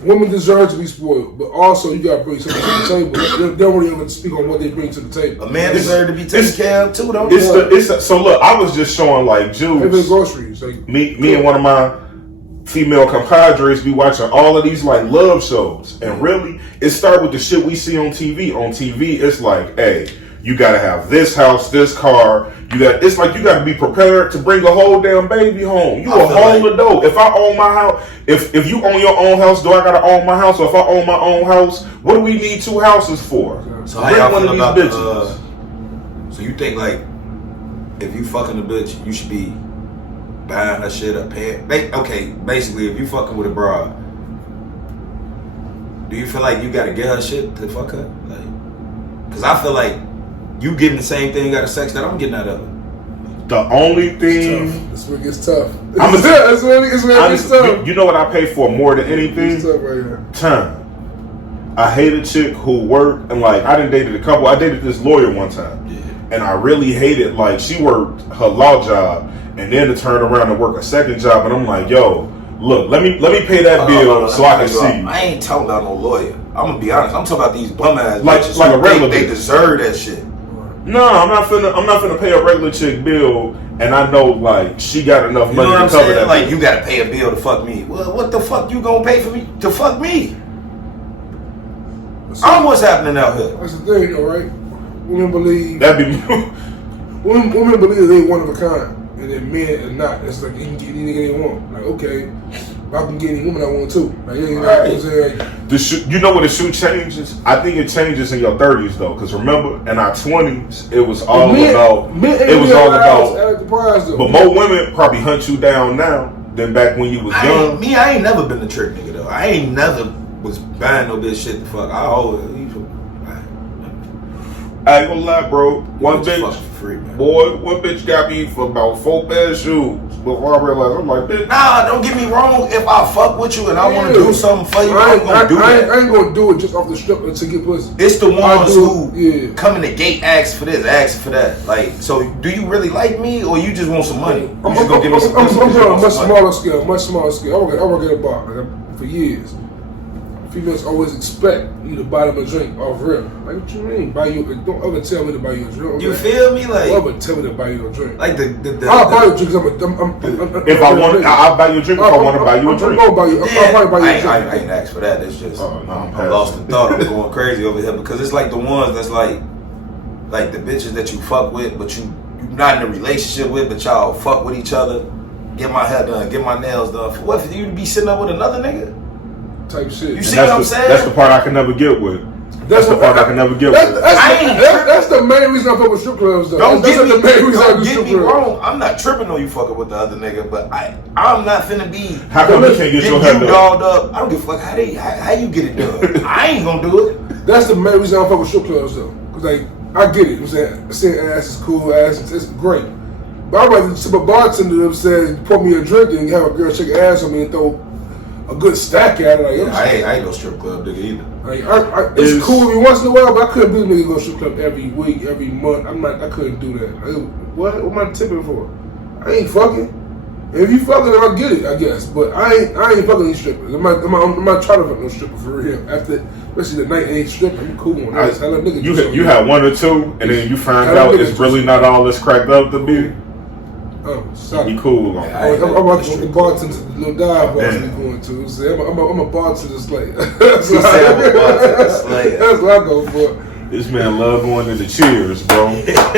Women deserve to be spoiled, but also you got to bring something to the table. They don't really ever speak on what they bring to the table. A man deserves to be taken care of too, don't So look, I was just showing like Jews. Pay for the groceries. Like, me and one of my female compadres be watching all of these like love shows, and really, it started with the shit we see on TV. On TV, it's like, hey, You gotta have this house, this car. It's like you gotta be prepared to bring a whole damn baby home. You a whole adult. If I own my house, if you own your own house, do I gotta own my house? Or if I own my own house, what do we need 2 houses for? So how y'all feel about bitches? So you think like if you fucking a bitch, you should be buying her shit or paying? Okay, basically, if you fucking with a broad, do you feel like you gotta get her shit to fuck her? Like, cause I feel like you getting the same thing out of sex that I'm getting out of it. The only thing that's where it gets tough. That's where it gets tough. You know what I pay for more than anything? It's tough right here. Time. I hate a chick who worked and like I done dated a couple. I dated this lawyer one time, and I really hated like she worked her law job and then to turn around and work a second job, and I'm like, yo, look, let me pay that bill so I can see. I ain't talking about no lawyer. I'm gonna be honest. I'm talking about these bum ass bitches. Like a regular they deserve that shit. No, I'm not finna pay a regular chick bill, and I know like she got enough money to cover that. Like you gotta pay a bill to fuck me. Well, what the fuck you gonna pay for me to fuck me? I'm what's happening out here. That's the thing, though, right? Women believe women believe they one of a kind, and then men are not. It's like you can get any nigga they want. Like, okay, I can get any woman I want too. Like, you know what I'm saying? You know when the shoe changes? I think it changes in your 30s though, because remember in our 20s it was all about. But more women probably hunt you down now than back when you was young. I ain't never been a trick nigga though. I ain't never was buying no bitch shit to fuck. I ain't gonna lie, bro. One bitch got me for about 4 pair of shoes. Before I realized, I'm like, bitch. Nah, don't get me wrong. If I fuck with you and I want to do something for you, I'm gonna do that. I ain't gonna do it just off the strip to get pussy. It's the ones who come in the gate, ask for this, ask for that. Like, so do you really like me or you just want some money? I'm on a much smaller scale. I work at a bar for years. Females always expect you to buy them a drink off rip. Like, what you mean? Don't ever tell me to buy you a drink. You feel me? Like, don't ever tell me to buy you a drink. Like I'll buy you a drink because if I want, I'll buy you a drink. If I want to buy you a drink, I'll probably buy you a drink. I ain't asked for that. It's just I'm lost in thought. I'm going crazy over here because it's like the ones that's like the bitches that you fuck with, but you not in a relationship with, but y'all fuck with each other. Get my hair done, get my nails done. For what? For you to be sitting up with another nigga? Type shit. You see what I'm saying? That's the part I can never get with. That's the part I can never get with. That's the main reason I fuck with strip clubs, though. Don't get me wrong. I'm not tripping on you fucking with the other nigga, but I'm not finna be. How come you can't get your hair done? Dogged up. I don't give a fuck how you get it done. I ain't gonna do it. That's the main reason I fuck with strip clubs, though. Cause like I get it. I'm saying ass is cool, ass it's great. But I'd rather tip a bartender that said pour me a drink and have a girl shake her ass on me and throw a good stack at it. Like, I ain't no strip club nigga either. Like, it's cool every once in a while, but I couldn't be a nigga go strip club every week, every month. I couldn't do that. Like, what am I tipping for? I ain't fucking. If you fucking, I'll get it, I guess. But I ain't fucking these strippers. I'm not trying to fuck no stripper for real. After, especially the night ain't stripping, I'm cool on that. You had 1 or 2, and then you find out it's really not all it's cracked up to be. Oh, sorry. Be cool. I'm about to the bartender, the little dive bars we going to. So I'm a bartender slayer. That's what I go for. This man love going to the cheers, bro.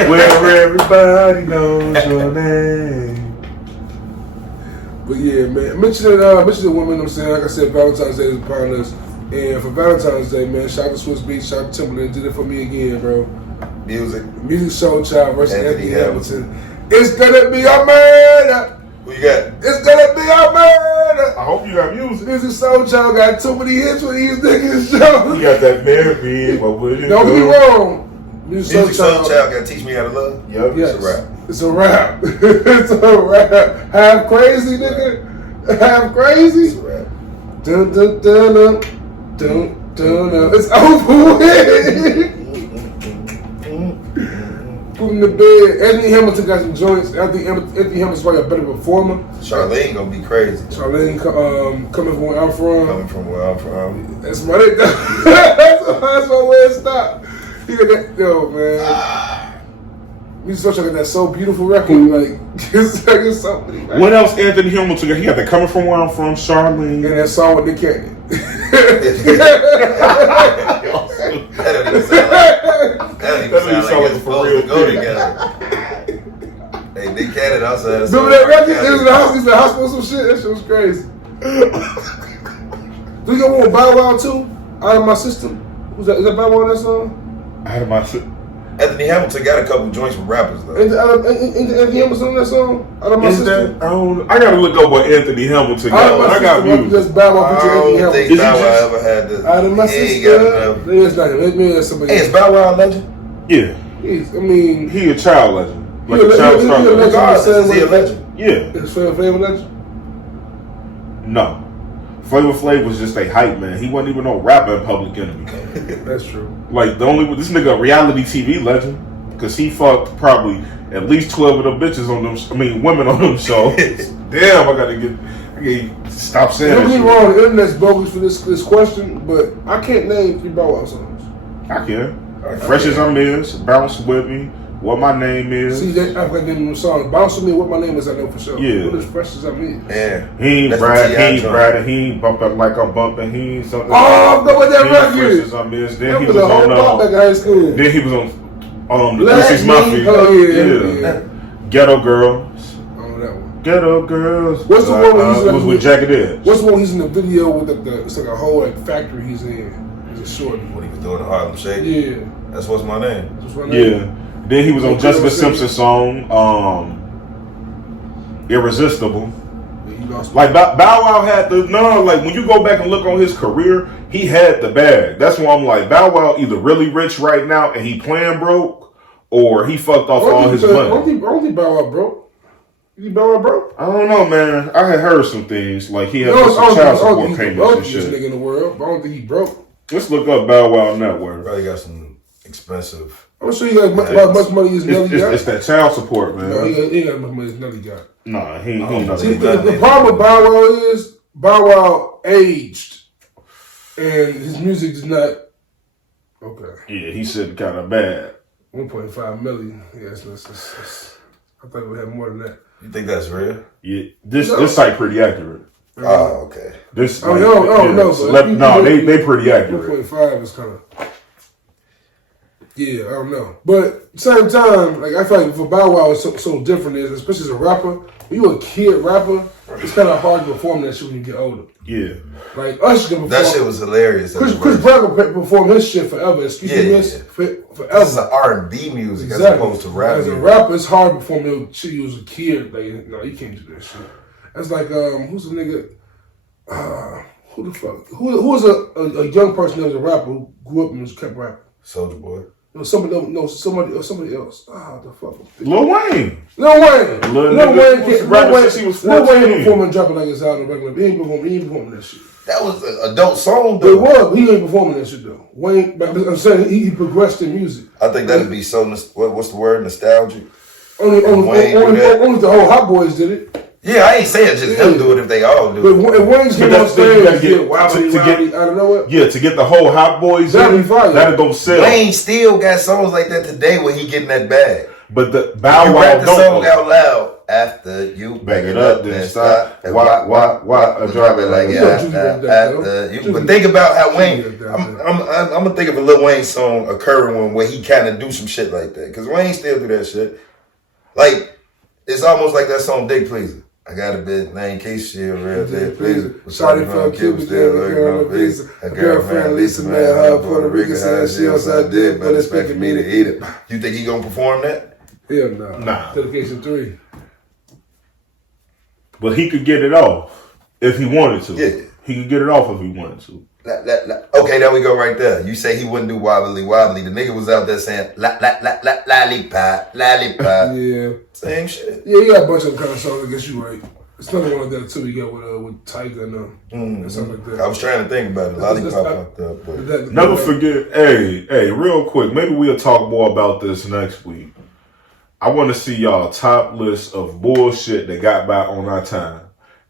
Where everybody knows your name. But yeah, man. Mention the women, I'm saying, like I said, Valentine's Day is upon us. And for Valentine's Day, man, shout out to Swiss Beats, shout out to Timberland, did it for me again, bro. Musiq Soulchild versus Anthony Hamilton. It's gonna be a murder. Who you got? It's gonna be a murder. I hope you got music. Musiq Soulchild got too many hits with these niggas. Show. You got that Mary. What would you Don't get me wrong. Musiq Soulchild gotta teach me how to love. Yep. Yes. It's a rap. It's a rap. Half crazy, nigga. Half crazy. It's a rap. Dun dun dun dun dun dun. It's over with. Put in the bed. Anthony Hamilton got some joints. Anthony Hamilton's probably a better performer. Charlene gonna be crazy. Charlene coming from where I'm from. Coming from where I'm from. That's my that's my way to stop. He got that, yo, man. Musiq Soulchild got that So Beautiful record. Like, it's something. What else Anthony Hamilton got? He got that Coming From Where I'm From, Charlene. And that song with Nick Cannon. That That even sound like it's supposed to go together. Hey, Big Cat it outside. Remember that record? He was in the house. He was in the hospital. Some shit. That shit was crazy. Do you got one with Bow Wow too? Out of My System. Is that Bow Wow in that song? Out of My System. Anthony Hamilton got a couple joints with rappers though. Anthony Hamilton in that song? Out of My System. I gotta look up what Anthony Hamilton got. I got views. Just Bow Wow featuring Anthony Hamilton. I don't think Bow Wow ever had this. Out of My System. It's not him. Maybe that's somebody. Hey, is Bow Wow a legend? Yeah. He a child legend. Like a child star. Is he a legend? Yeah. Is Flavor Flav a legend? No. Flavor Flav was just a hype man. He wasn't even no rapper in Public Enemy. That's true. Like this nigga a reality TV legend because he fucked probably at least 12 of them bitches on them. Women on them shows. Damn, I gotta stop saying that. Don't get me shit. wrong, the internet's bogus for this question, but I can't name 3 Bow Wow songs. I can. Fresh as I'm is, Bounce With Me, What My Name Is. See, I've got them songs. Bounce With Me, What My Name Is, I know for sure. Yeah. What is Fresh as I'm is? Yeah. He ain't Brad, he ain't bumping like I'm bumping, he ain't something. Oh, I'm going with that record. Fresh as I'm is. Then That he was was a whole pop back in high school. Then he was on the Black 3 6 Mafia. Oh, yeah. Ghetto Girls. Oh, that one. Ghetto Girls. What's the one where he's it was with Jagged Edge. What's the one he's in the video with it's like a whole factory he's in? He's a short. What he was doing in Harlem Shake? Yeah. That's What's My Name. Yeah. Then he was on Jessica Simpson's song, Irresistible. Like Bow Wow had like when you go back and look on his career, he had the bag. That's why I'm like, Bow Wow either really rich right now and he playing broke, or he fucked off all his money. I don't think Bow Wow broke. You think Bow Wow broke? I don't know, man. I had heard some things like he had some child support payments and shit. Nigga in the world, but I don't think he broke. Let's look up Bow Wow network. Probably got some expensive. I'm sure he got much money as Nelly got. It's that child support, man. No, he ain't got much money as Nelly got. Nah, he ain't nothing. See, the problem with Bow Wow is Bow Wow aged, and his music is not okay. Yeah, he said kind of bad. 1.5 million. Yes, I thought we had more than that. You think that's real? Yeah, this site pretty accurate. Oh, okay. They pretty accurate. 1.5 is kind of. Yeah, I don't know. But at the same time, like I feel like for Bow Wow, it's so different, especially as a rapper. When you a kid rapper, it's kind of hard to perform that shit when you get older. Yeah. Like Usher can perform. That shit was hilarious. Chris Brown can perform his shit forever. Excuse me, forever. This is R&B music as opposed to rap. As a rapper, it's hard to perform that shit you was a kid. Like, no, you can't do that shit. That's like, who's the nigga? Who the fuck? Who was a young person that was a rapper who grew up and just kept rapping? Soulja Boy. Somebody else. The fuck. Lil Wayne. Lil Wayne was performing dropping like it's out on regular. He ain't performing that shit. That was an adult song though. It was, but he ain't performing that shit though. Wayne, but I'm saying he progressed in music. I think that'd be so. What's the word? Nostalgic. Only the whole Hot Boys did it. Yeah, I ain't saying just them do it if they all do it. But Wayne came on stage and get wobbly out of nowhere. Yeah, to get the whole Hot Boys that'd be fire. That'd go sell. Wayne still got songs like that today when he getting that bag. But the Bow Wow rap the song out loud after you back it up, then stop. And why drop it like after you. But think about how Wayne. I'm gonna think of a Lil Wayne song, a current one where he kind of do some shit like that. Cause Wayne still do that shit. Like it's almost like that song Dick Pleaser. I got a bit name case she a real big pleaser. Shawty from Cuba still looking on the visa. A girlfriend Lisa man, her Puerto Rican said she else I did, but expecting me to eat it. You think he gonna perform that? Hell no. Nah. Dedication 3. But he could get it off if he wanted to. Yeah. He could get it off if he wanted to. Okay, there we go right there. You say he wouldn't do wobbly wobbly. The nigga was out there saying lollipop. Yeah. Same shit. Yeah, he got a bunch of kind of songs. I guess you right. It's another one like that too. You got with Tyga and something like that. I was trying to think about it. Lollipop popped up. But. Never forget. Hey, real quick. Maybe we'll talk more about this next week. I want to see y'all top list of bullshit that got by on our time.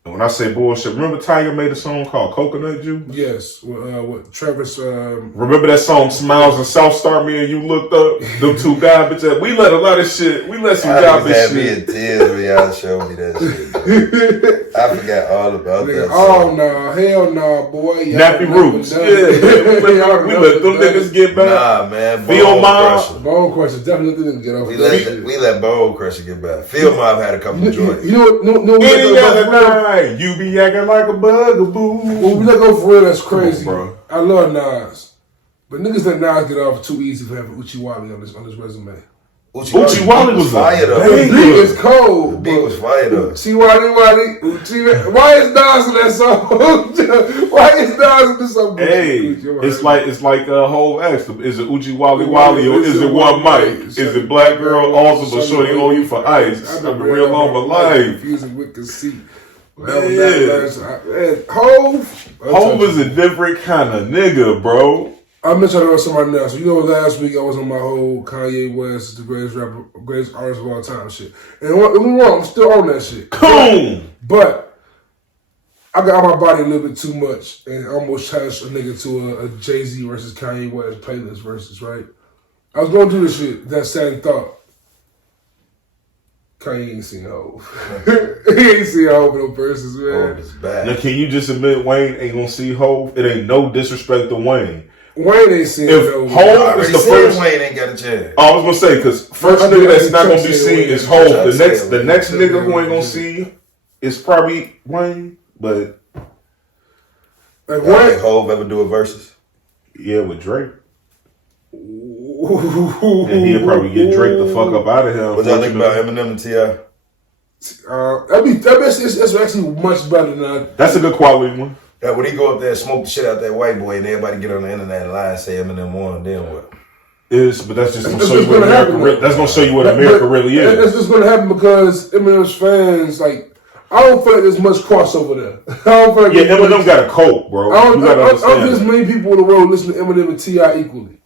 And when I say bullshit, remember Tiger made a song called Coconut Juice? Yes. What Travis? Remember that song Smiles and South Star? Me and you looked up them two garbage. We let a lot of shit. We let some garbage shit. Me in tears when y'all showed me that shit. Bro. I forgot all about that. Oh no, hell no, boy. Y'all Nappy Roots. Yeah, we let them niggas get back. Nah, man. Field Mob. Bone Crusher definitely didn't get off. We let Bone Crusher get back. Field Mob had a couple of joints. You know what? Any other night, you be acting like a bugaboo. Well, we let go for real. That's crazy, bro. I love Nas, but niggas let Nas get off too easy for having Uchi Wally on his resume. Uchi Wally was fire though. The beat is cold. The beat was fire though. Uchi Wally. Why is Nas in that song? Why is Nas in this song? Hey, it's like whole X. Is it Uchi Wally or is it one mic? Is it Black Girl awesome but shorty owe you for ice? I've been real all my life. Confusing with conceit. Hove is a different kind of nigga, bro. I'm gonna try to somebody else. So you know, last week I was on my whole Kanye West is the greatest rapper, greatest artist of all time shit. And don't get me wrong, I'm still on that shit. Cool. But I got on my body a little bit too much and almost challenged a nigga to a Jay-Z versus Kanye West playlist versus, right? I was gonna do this shit, that sad thought. Kanye ain't seen Hov. He ain't seen Hov in no verses, man. Hov is bad. Now, can you just admit Wayne ain't gonna see Hov? It ain't no disrespect to Wayne. Wayne ain't seen Hov. Hov is the first. Wayne ain't got a chance. I was gonna say because first nigga that's not gonna be seen is Hov. The next nigga who ain't gonna see is probably Wayne. But like Wayne, Hov ever do a versus? Yeah, with Drake. And he'll probably get Drake the fuck up out of here. What y'all think about Eminem and T.I.? It's actually much better than that. That's a good quality one. Yeah, when he go up there and smoke the shit out that white boy and everybody get on the internet and lie and say Eminem won, then what? But that's just gonna show you what America. That's gonna show you what America really is. It's just gonna happen because Eminem's fans I don't feel like there's much crossover there. I don't feel like Eminem got a cult, bro. I don't think there's many people in the world listen to Eminem and T.I. equally.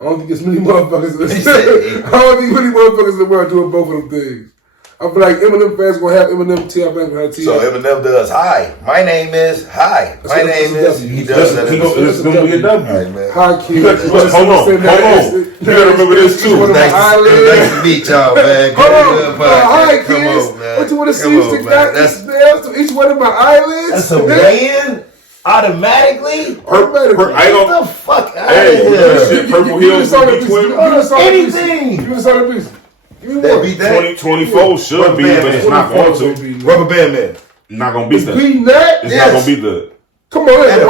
I don't think there's many motherfuckers. I don't think many motherfuckers in the world doing both of them things. I feel like Eminem fans gonna have Eminem, T.I. fans gonna have T.I. So Eminem does hi. My name is hi. My name is. He does that. It's gonna be a W. Hi, kids. Hold on. You gotta remember this too. Nice to meet y'all, man. Hold on. Hi, kids. What you want to see? That's each one of my eyelids. That's a man. Automatically? I don't. Get the fuck out of here. Purple Hills. Anything. You just saw the piece. That beat that? 2024 should be, but it's not going to. Rubber Band Man. Not going to beat that. Beating that? It's not going to beat the. Come on. At a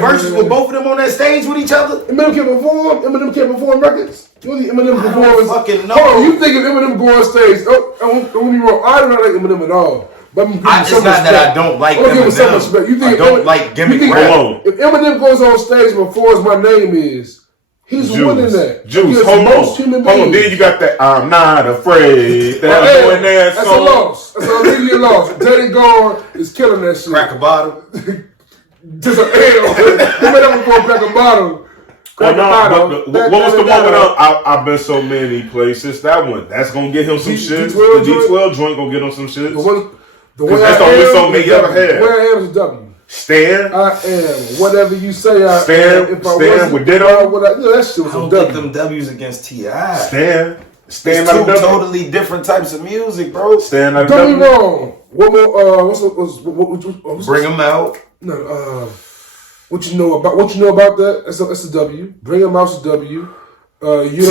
versus with both of them on that stage with each other? Eminem can't perform records. You think Eminem performs? Fucking no. Hold on, you think if Eminem go on stage? Don't get me wrong. I don't like Eminem at all. But it's not that I don't like Eminem. I don't like gimmick rap. If Eminem goes on stage before My Name Is, he's winning that. Juice, hold on. Then you got that I'm Not Afraid. That's a loss. That's an immediate loss. Teddy Gone is killing that shit. Crack a bottle. Just an L. He made up before Crack a Bottle. What was the one with I've been so many places? That one. That's going to get him some shit. The D12 joint going to get him some shit. The way that's the only song they ever had. Where I am is a W. Stan. I am. Whatever you say I Stan, am. Stan with Ditto. That shit was I don't think them W's against T.I. Stan It's two totally different types of music, bro. Stan out of W. Don't be wrong. What more? What's Bring them out. No. What you know about that? That's a W. Bring them out's a W. You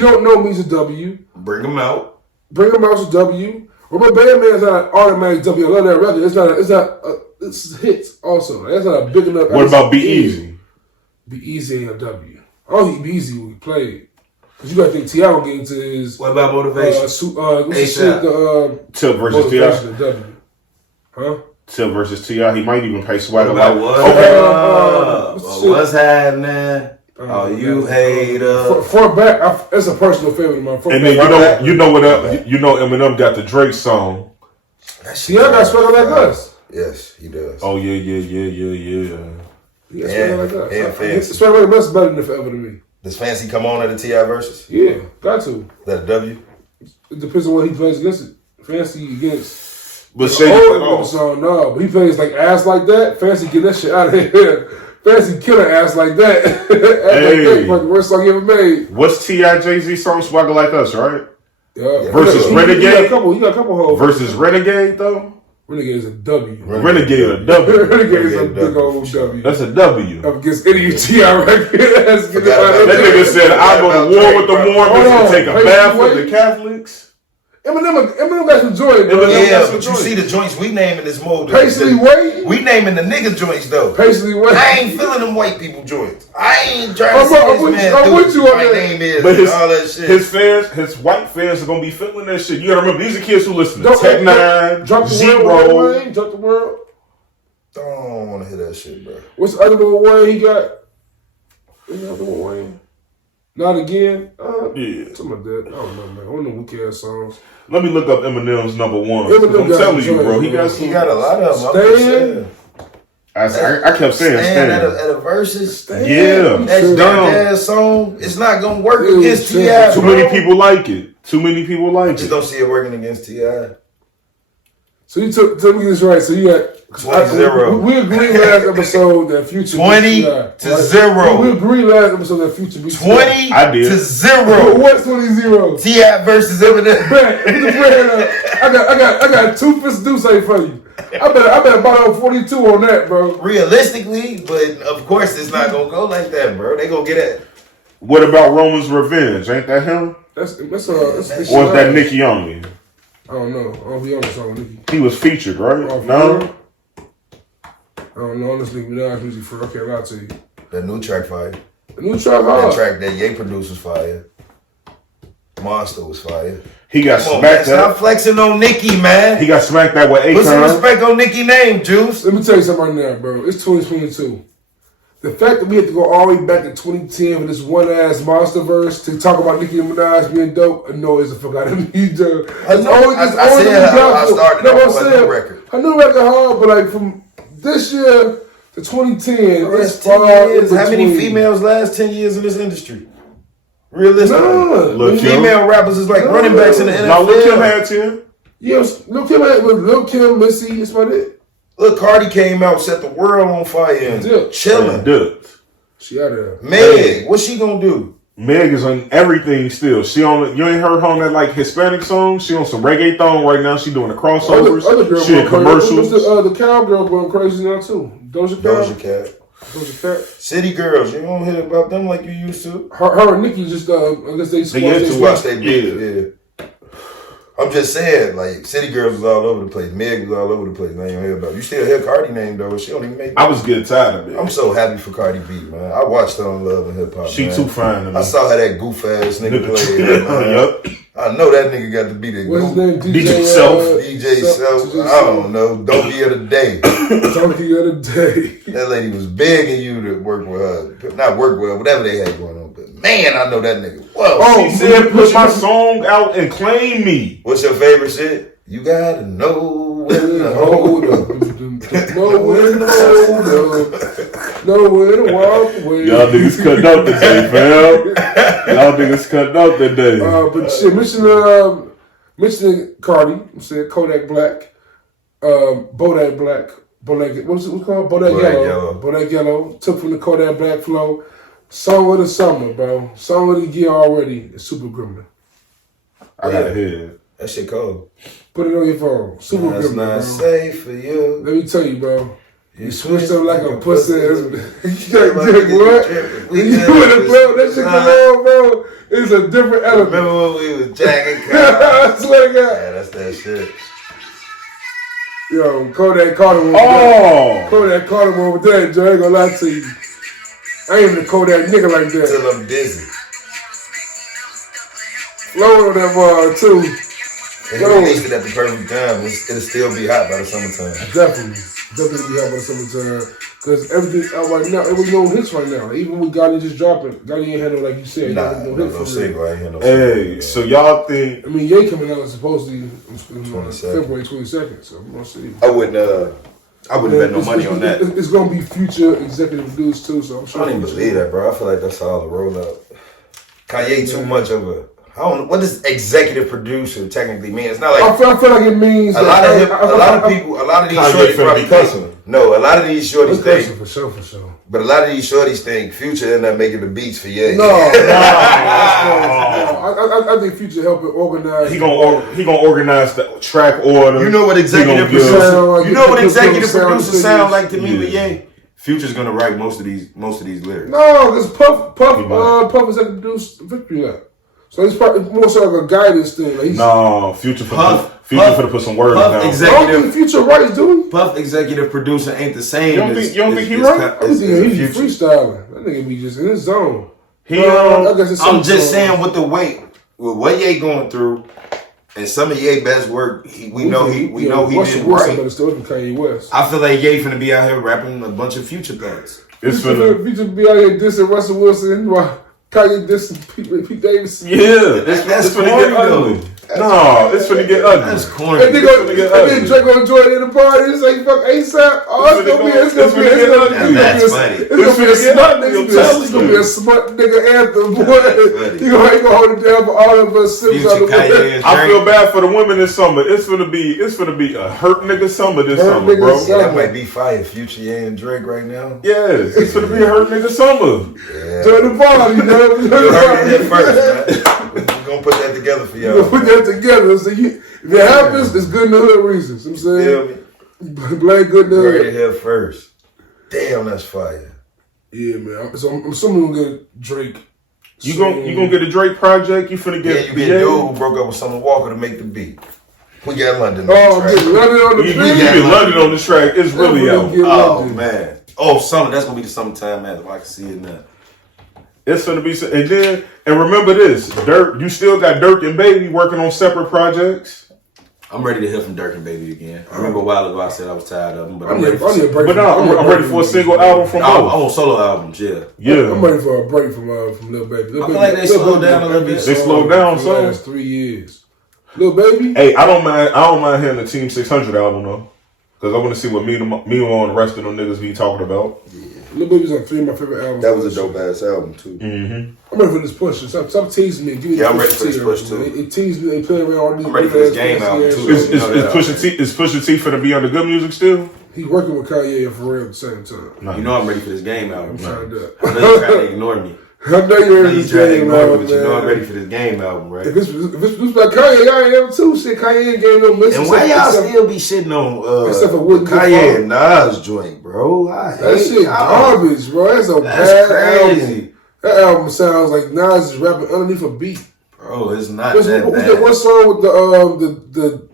don't know me's a W. Bring them out. Bring them out's a W. Rubber Band Man is not an automatic W. I love that record. It's hits also. That's not a big enough. What about Be Easy? Be Easy ain't a W. I don't think Be Easy when we played. Because you got to think T.I. will get into his. What about Motivation? Tip versus T.I. W. Huh? Tip versus T.I. He might even pay Swagger. What what's happening? Oh, you hater. Front back, that's a personal favorite of mine. And then you know Eminem got the Drake song. T.I. got Swagger Like Us. Yes, he does. Oh yeah. Yeah, Swagger Like Us. Yeah, Fancy. Swagger Like Us is better than Forever to me. Does Fancy come on at the T.I. versus? Yeah, got to. Is that a W? It depends on what he plays against it. Fancy against But Shady cut off. Song, no, but he plays like ass like that. Fancy get that shit out of here. Fancy killer ass like that. Hey, like the worst song he ever made. What's T.I. Jay-Z song Swagger Like Us, right? Yeah. Versus Renegade. He got a couple hoes. Versus Renegade though. Renegade is a W. Renegade a W. Renegade is a big old W. That's a W. Up against any T.I. record. That nigga said, "I go to war with the Mormons and take a bath with the Catholics." Eminem got some joint, bro. Yeah, but you see the joints we naming this mode. Paisley Way? We naming the nigga joints though. Paisley Way. I ain't feeling them white people joints. I ain't trying to see this man I'm do with you what on my that. name is But and all that shit. his white fans are gonna be feeling that shit. You gotta remember, these are kids who listen to Tech Nine, Drop the Zero. World, Drop the World. Don't want to hear that shit, bro. What's the other little Wayne he got? Another Wayne? Not again? Yeah. Something like that. I don't know, man. I don't know weak ass songs. Let me look up Eminem's number one. Eminem I'm got telling some you, bro. joints, He got a lot of them. Stan. I kept saying Stan at Stan. a versus. Yeah. That dark ass song. It's not gonna work against T.I. Too many people like it. Too many people like Just it. don't see it working against T.I. So you tell me this right. So you got 20-0. We agreed last episode that Future 20-0. We agreed last episode that Future beat 20-0. What's 20-0? T.I. versus Eminem. I got 2 fists do say for you. I bet about 42 on that, bro. Realistically, but of course it's not gonna go like that, bro. They gonna get it. What about Roman's Revenge? Ain't that him? That's Or is that Nicki only? I don't know. I don't know if he on the song with Nicki. He was featured, right? Oh, No? I don't know. Honestly, Minaj music for. I can't lie to you. That new track fire. The new track That hard. track that Ye produced was fire. Monster was fire. He got Come on, man. smacked Stop up. flexing on Nicki, man. He got smacked that with Put some Akon. respect on Nicki name, Juice. Let me tell you something right now, bro. It's 2022. The fact that we have to go all the way back to 2010 for this one ass monster verse to talk about Nicki Minaj being dope annoys the fuck out of me, dude. I said how I started off with a new record. A new record hard, but like from this year to 2010, it's Last 10 far years. in How many between. females last 10 years in this industry? Realistically. None. Look, Female rappers is like running backs in the NFL. No, Lil Kim had 10. Yes, Lil Kim had with Lil Kim, Missy, that's about it. Look, Cardi came out, set the world on fire, and Dip. chilling. She out there. Meg, what's she gonna do? Meg is on everything still. She on. You ain't heard her on that like Hispanic song. She on some reggaeton right now. She doing the crossovers. Other girl She in going crazy. commercials. The cowgirl going crazy now too. Doja Cat. Doja Cat. City Girls, you don't hear about them like you used to. Her and Nicki just I guess they Watch they beat. Yeah. I'm just saying, like, City Girls was all over the place. Meg was all over the place. Now you don't hear about it. You still hear Cardi name, though. She don't even make I was getting tired of it. I'm so happy for Cardi B, man. I watched her on Love and Hip Hop. She man. too fine to me. I saw how that goof ass nigga played. Yup. I know that nigga got to be the What's his name? DJ Self. DJ Self. I don't know. Donkey of the day. Donkey of the day. That lady was begging you to work with her. Not work with her, whatever they had going on. But man, I know that nigga. Whoa. She said, put my song out and claim me. What's your favorite shit? You gotta know when to hold up. Know when to hold up. Know when to walk away. Y'all niggas cutting up today, fam. Y'all niggas cutting up today. But shit, mentioning Cardi, I'm saying Kodak Black, Bodak Black, Bodak, what's it called? Bodak Yellow. Bodak Yellow. Took from the Kodak Black flow. Song of the summer, bro. Song of the year already. It's Super Gremlin. I got a head. That shit cold. Put it on your phone. Super That's Gremlin, not bro. safe for you. Let me tell you, bro. You switched up like a pussy. What? You in the club, that shit come on, bro. It's a different element. Remember when we was jacking I swear to God. Yeah, that's that shit. Yo, Kodak Carter one. Kodak Carter one with that, Joe. I ain't gonna lie to you. I ain't even a Kodak nigga like that. Till I'm dizzy. Flow on that bar, too. If you released it at the perfect time, it'll still be hot by the summertime. Definitely be hot by the summertime. Because everything out right now, it was no hits right now. Even with Gotti just dropping, Gotti ain't had no, like you said, no single. I ain't had no Hey, single. so y'all think? I mean, Ye coming out supposedly February February 22nd, so I'm gonna see. I wouldn't bet no money on that. It's gonna be future executive producer too, so I'm sure. I don't even believe that, bro. I feel like that's all the rollout. Kanye too much of a don't know what does executive producer technically mean. It's not like I feel like it means a lot of these shorties probably cussing. No, a lot of these shorties think for sure. But a lot of these shorties think Future end up making the beats for Ye. No. I think Future helping organize. He gonna organize the track order. You know what executive producer sound like to me with Ye? Future's gonna write most of these lyrics. No, because Puff is at the produce Victory Lap. So it's probably more so like a guidance thing. Like Future for to put some words down. I don't think Future writes, do he? Puff executive producer ain't the same. You don't think he right? I think he's freestyling. That nigga be just in his zone. I'm just saying with what Ye going through, and some of Ye best work, we know he did right. But still from Kanye West. I feel like Ye finna be out here rapping a bunch of Future thoughts. Future be out here dissing Russell Wilson while Kanye dissing Pete Davidson. Yeah, that's finna get ugly. No, it's finna get ugly. That's corny. And then Drake gonna join in the party and say fuck ASAP. Oh, it's gonna be a smart nigga anthem, boy. You gonna hold it down for all of us. I feel bad for the women this summer. It's gonna be a hurt nigga summer this summer, bro. That might be fire. Future Ye and Drake right now. Yes, it's gonna be a hurt nigga summer. Join the party, you know. You heard it first, man. We're gonna put that together for y'all. Put that together. So if it happens, it's good in the hood reasons. You know what I'm saying? Blame good in the hood. Heard it here first. Damn, that's fire. Yeah, man. So I'm assuming we'll get Drake. You gonna get a Drake project? You finna get you get dude who broke up with Summer Walker to make the beat. We got London. London on the track. You get London on the track. It's really out. Oh man. Oh, summer. That's gonna be the summertime anthem. I can see it now. It's gonna be, and remember this, Dirk. You still got Dirk and Baby working on separate projects. I'm ready to hear from Dirk and Baby again. I remember a while ago I said I was tired of them, but I'm ready for a single album from both. I want solo albums, yeah. I'm ready for a break from Lil Baby. I feel like they slowed down a little bit. They slowed down for the last 3 years. Lil Baby. Hey, I don't mind hearing the Team 600 album though, because I want to see what me and the rest of them niggas be talking about. Yeah. Lil Baby's on 3 of my favorite albums. That was a dope ass album too. Mm-hmm. I'm ready for this push. Stop teasing me. Give me I'm ready for this push too. It teased me. They play around all these. I'm ready for this game album too. Is Pusha T finna be on the good music still? He's working with Kanye and Pharrell at the same time. No. You know I'm ready for this game album. I'm trying to do it. I know you're trying to ignore me. I know you're ready for this game album, but you know I'm ready for this game album, right? If it's like Kanye, I am too. Shit, Kanye ain't getting no listen. And why y'all still be shitting on Kanye and Nas joint, bro? That shit garbage, bro. That's a bad crazy. album. That album sounds like Nas is rapping underneath a beat. Bro, it's not that bad. What song with the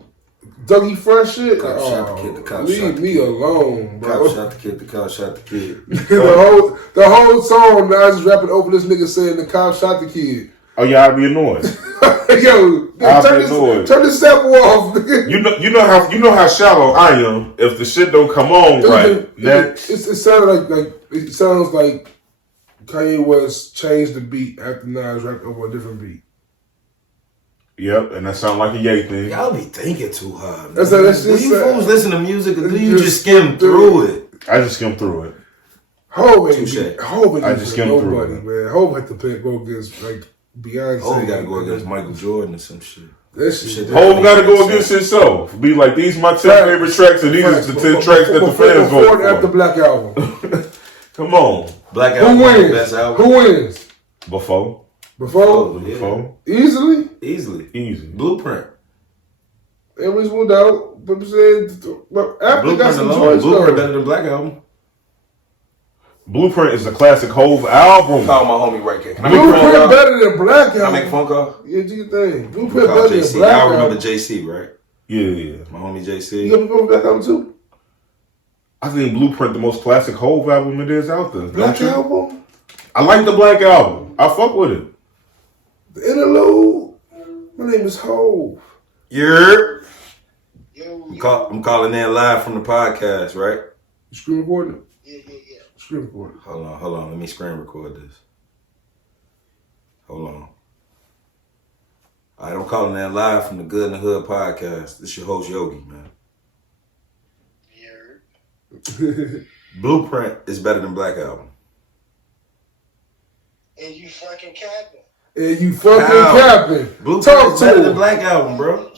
Dougie Fresh shit? Cop shot the kid, the cop leave shot the me kid. alone, bro. Cop shot the kid, the cop shot the kid. the whole song, Nas is rapping over this nigga saying the cop shot the kid. Oh yeah, I'd be annoyed. Yo, turn this sample off, nigga. You know how shallow I am. If the shit don't come on next. It sounds like Kanye West changed the beat after Nas rapped over a different beat. Yep, and that sound like a Ye thing. Y'all be thinking too hard. That's do you fools listen to music or do you just skim through it? I just skim through it. Hov I just skim through it. Man. Hov had to go against like Beyonce. Hov got to go against Michael Jordan or some shit. Hov got to go against himself. Be like, these my 10 favorite tracks, and these are the 10 tracks that the fans vote for. After Black Album. Come on. Black Album. Who wins? Best album. Who wins? Before. Easily. Easy. Blueprint. It was without. But I'm saying, after got some joints. Blueprint better than Black Album. Blueprint is a classic Hov album. Call my homie right here. Blueprint better than Black Album. Can I make a phone call? Yeah, do your thing. Blueprint better than Black Album. I remember JC, right? Yeah. My homie JC. You remember Black Album too? I think Blueprint the most classic Hov album it is out there. Black Album? I like the Black Album. I fuck with it. The interlude. My name is Hov. I'm calling in live from the podcast, right? You screen recording? Yeah. Screen recording. Hold on. Let me screen record this. Hold on. All right, I'm calling in live from the Good in the Hood podcast. This your host, Yogi, man. Blueprint is better than Black Album. And you fucking capping. And you fucking capping. Blueprint is better than Black Album, bro.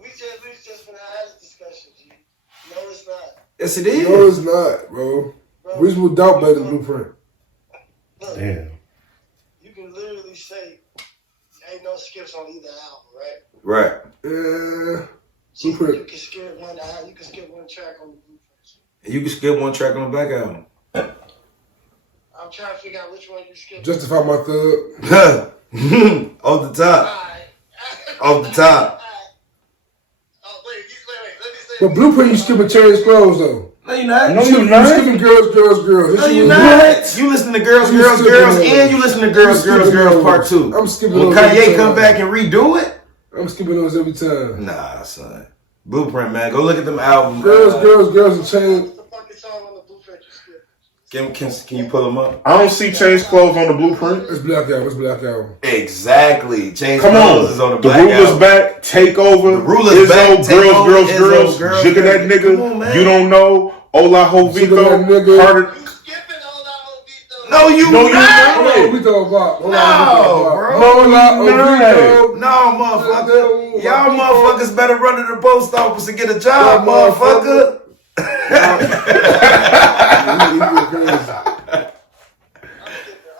We just finna have this discussion, G. No, it's not. Yes, it is. No, it's not, bro. Reasonable Doubt better than Blueprint. Look, Damn. you can literally say ain't no skips on either album, right? Right. Yeah. So Blueprint. you can skip one album, you can skip one track on the Blueprint. You can skip one track on the Black Album. I'm trying to figure out which one you skip. Justify My Thug. Off the top. Alright. Off the top. Oh, wait, let me say But Blueprint, you skipping Change Clothes, though. No, you're not. No, You you're not. skipping Girls. No, you're not. You listen to Girls, You Girls, skipping Girls, those. and you listen to Girls, You Girls, skipping Girls those. Part 2. I'm skipping When those Kanye every come time. back and redo it? I'm skipping those every time. Nah, son. Blueprint, man. Go look at them albums. Girls, and Change. what's the fucking song on the Blueprint you skip? Can you pull them up? I don't see Change Clothes on the Blueprint. It's Black Album. Exactly. Change Come Clothes on. is on the The Black Ruler's Album. back. Take over. The Ruler's back, Izzo, Take Over, girls, Izzo, girls, Jigga that girls. nigga. Come on, man. You don't know. Ola Jigga that nigga. Hovito. Harder. You skipping all that whole beat though. No, you No, you not. Hold on, we talking about. No, bro. No, motherfucker. Y'all motherfuckers better run to the post office and get a job, motherfucker. I'm skipping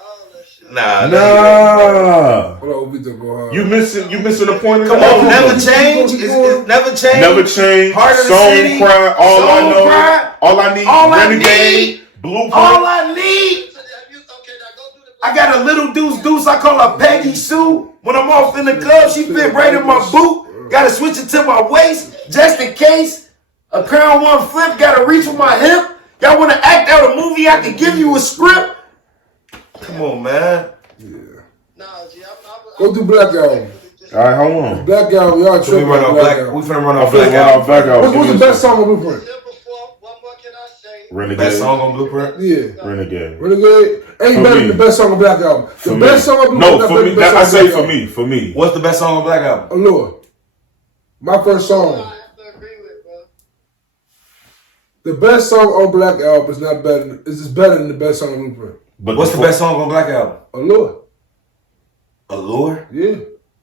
all that shit. Nah. Hold on, Vito, go hard. You missing the point of Come the on, album. Never Change. It's Never Change. Never change. Heart of the Song City. Cry. All Song I know. Cry. All I need. All I Renegade. need. Blueprint. All I need. Okay, now go do the I got a little deuce. I call her Peggy Sue. When I'm off in the club, she fit right in my boot. Gotta switch it to my waist, just in case. A crown one flip, gotta reach for my hip. Y'all wanna act out a movie? I can give you a script. Come on, man. Nah, G, Go do Black Album. All right, hold on. Black Album, y'all So we tripping run on off Black Black. Album. We finna run I off feel Black like Album. Black Album. What's the best song on Blueprint? before, what more can I say? Renegade. Best song on Blueprint? Yeah. Renegade. Renegade ain't For better me. than the best song on Black Album. For The me. best song on Blueprint. No, not for better me. than the best I song say on for Black me. For me. What's the best song on Black Album? Album. Allure. My first song. I have to agree with, bro. The best song on Black Album is not better. Is just better than the best song on Blueprint. But What's the best song on Black Album? Allure. Allure? Yeah.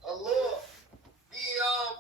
Allure.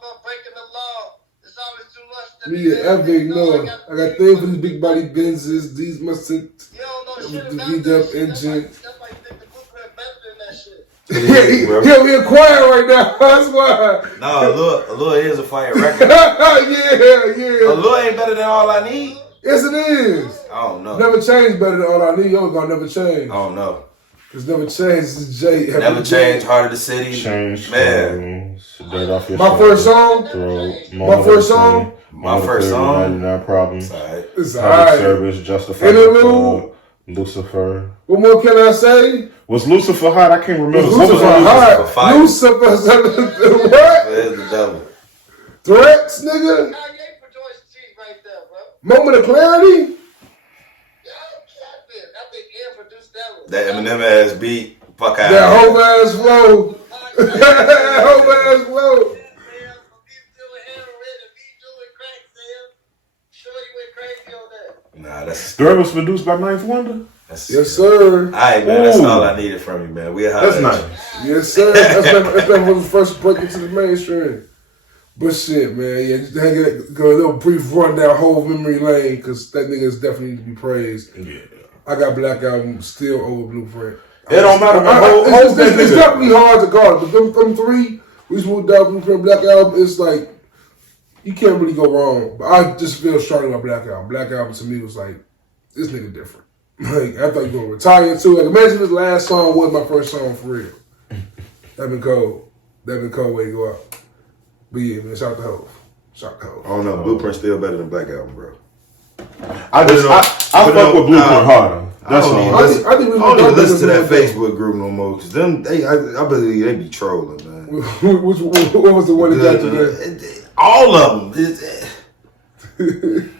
But breaking the law. It's always too much to Me be and Evan ignore. I got things for these big body Benzes. These must You don't know shit the about V-Dub that shit. engine. That's why you think the Blueprint better than that shit. Yeah, we quiet right now. That's why. No, Allure is a fire record. yeah. Allure ain't better than All I Need. Yes, it is. I don't know. Never Change better than All I Need. You're gonna Never Change. I don't know. Cause Never Change is Jay. Never Change, Heart of the City. Change. Man. Dirt off your My first song. Throat, My first song. My first song. 99 Problems. Alright. It's Public alright. Service. Justified. Interlude. Lucifer. What more can I say? Was Lucifer hot? I can't remember. What was Lucifer on hot. Fire. Lucifer. What? Where's the devil? Threats, nigga. Kanye produced T right there, bro. Moment of clarity. I think Ian produced that one. That Eminem ass beat. Fuck out. That whole ass flow. That whole ass flow. Nah, that's Threat was produced by Ninth Wonder. that's Yes, sir. Alright, man. That's Ooh. all I needed from you, man. We'll That's holler at you. nice. Yes, sir. That's when was the first break into the mainstream. But shit, man, yeah, just go a little brief run down whole memory lane because that nigga is definitely need to be praised. Yeah. I got Black Album still over Blueprint. It don't matter. It's definitely hard to guard, but them three, we moved out Blueprint, Black Album, it's like, you can't really go wrong. But I just feel strongly about Black Album. Black Album to me was like, this nigga different. Like, I thought you were going to retire too. Like, imagine this last song was my first song for real. That been cold. Way to go out. But yeah, man, shout out to Hov. Shout out to Hov. I don't know. Blueprint's still better than Black Album, bro. I fuck with Blueprint harder. That's I don't all. even I think we don't even listen to that Blueprint. Facebook group no more because them, I believe they be trolling, man. What was the one that got you there? All of them.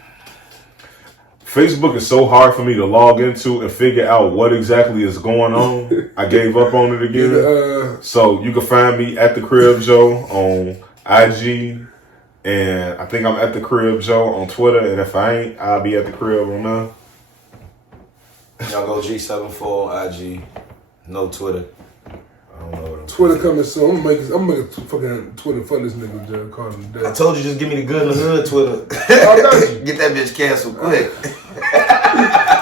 Facebook is so hard for me to log into and figure out what exactly is going on. I gave up on it again. So you can find me at the Crib Joe on IG, and I think I'm at the Crib Joe on Twitter. And if I ain't, I'll be at the Crib on there. Y'all go G74 IG, no Twitter. I don't know what I'm Twitter coming soon. I'm gonna make a fucking Twitter for this nigga, Joe. Call him I told you, just give me the good in the hood Twitter. Get that bitch canceled quick.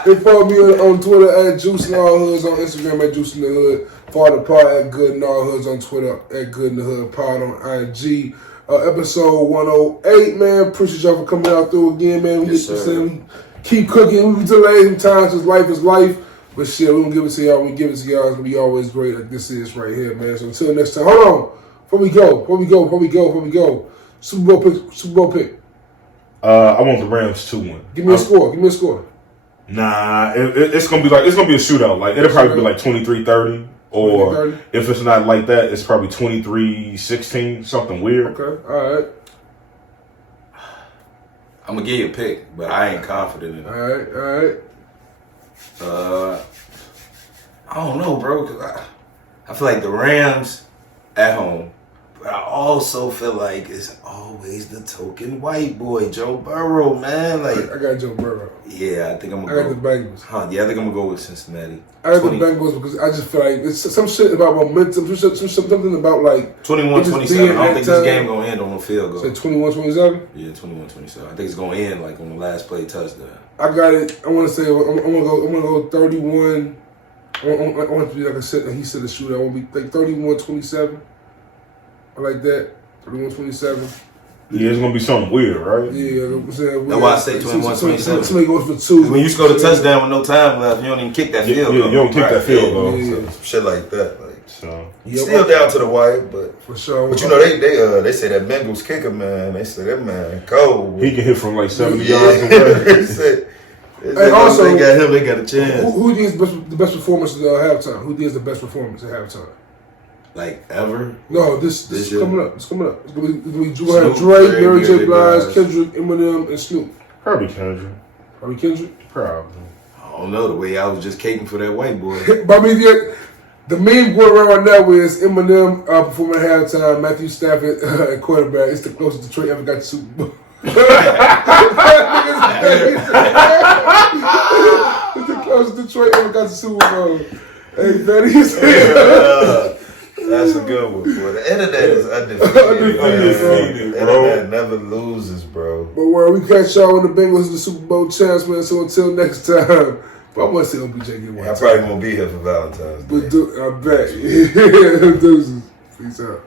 They follow me on Twitter at Juice in All Hoods, on Instagram at Juice in the Hood. Follow the pod at Good in All Hoods on Twitter, at Good in the Hood pod on IG. Episode 108, man. Appreciate y'all for coming out through again, man. We keep cooking. We delayed sometimes because life is life. But shit, we don't give it to y'all. We give it to y'all. It's gonna be always great like this is right here, man. So until next time. Hold on. Before we go. Super Bowl pick. I want the Rams 2-1. Give me a score. Nah, it's gonna be a shootout. Like it'll probably be like 23-30. Or if it's not like that, it's probably 23-16, something weird. Okay, all right. I'm gonna give you a pick, but I ain't confident in it. All right. I don't know, bro. Cause I feel like the Rams at home, but I also feel like it's always the token white boy, Joe Burrow, man. Like I got Joe Burrow. Yeah, I think I'm gonna go. I got the Bengals. Yeah, I think I'm gonna go with Cincinnati. I got the Bengals because I just feel like it's some shit about momentum, something about like 21-27. I don't think this game gonna end on a field goal. Say 21-27? Yeah, 21-27. I think it's gonna end like on the last play touchdown. I got it. I want to say I'm gonna go 31. I want it to be like I said. He said the shootout. I want to be like 31-27. I like that. 31-27. Yeah, it's gonna be something weird, right? Yeah, that's why I say 21-27. Somebody goes for 2. When you score the touchdown with no time left, you don't even kick that field goal. You don't kick that field goal. Yeah. Shit like that. Like, so still down to the wire, but for sure. But you know they say that Bengals kicker, man. They say that man cold. He can hit from like 70 yards away. Hey, also, they got him. They got a chance. Who do you think is the best performance at halftime? Who do you think is the best performance at halftime? Like ever? No, this is coming up. It's coming up. It's gonna be Drake, Mary J. Blige, Kendrick, Eminem, and Snoop. Probably Kendrick. Probably. I don't know. The way I was just caping for that white boy. But I mean, the meme going around right now is Eminem performing at halftime, Matthew Stafford at quarterback. It's the closest Detroit ever got to Super Bowl. It's the closest Detroit ever got to Super Bowl. Hey, Betty, that's a good one, bro. The internet is undefeated. The internet never loses, bro. But where we catch y'all when the Bengals are the Super Bowl champs, man. So until next time. But I want to see OBJ get one. I probably won't be here for Valentine's Day. But I bet. Deuces. Peace out.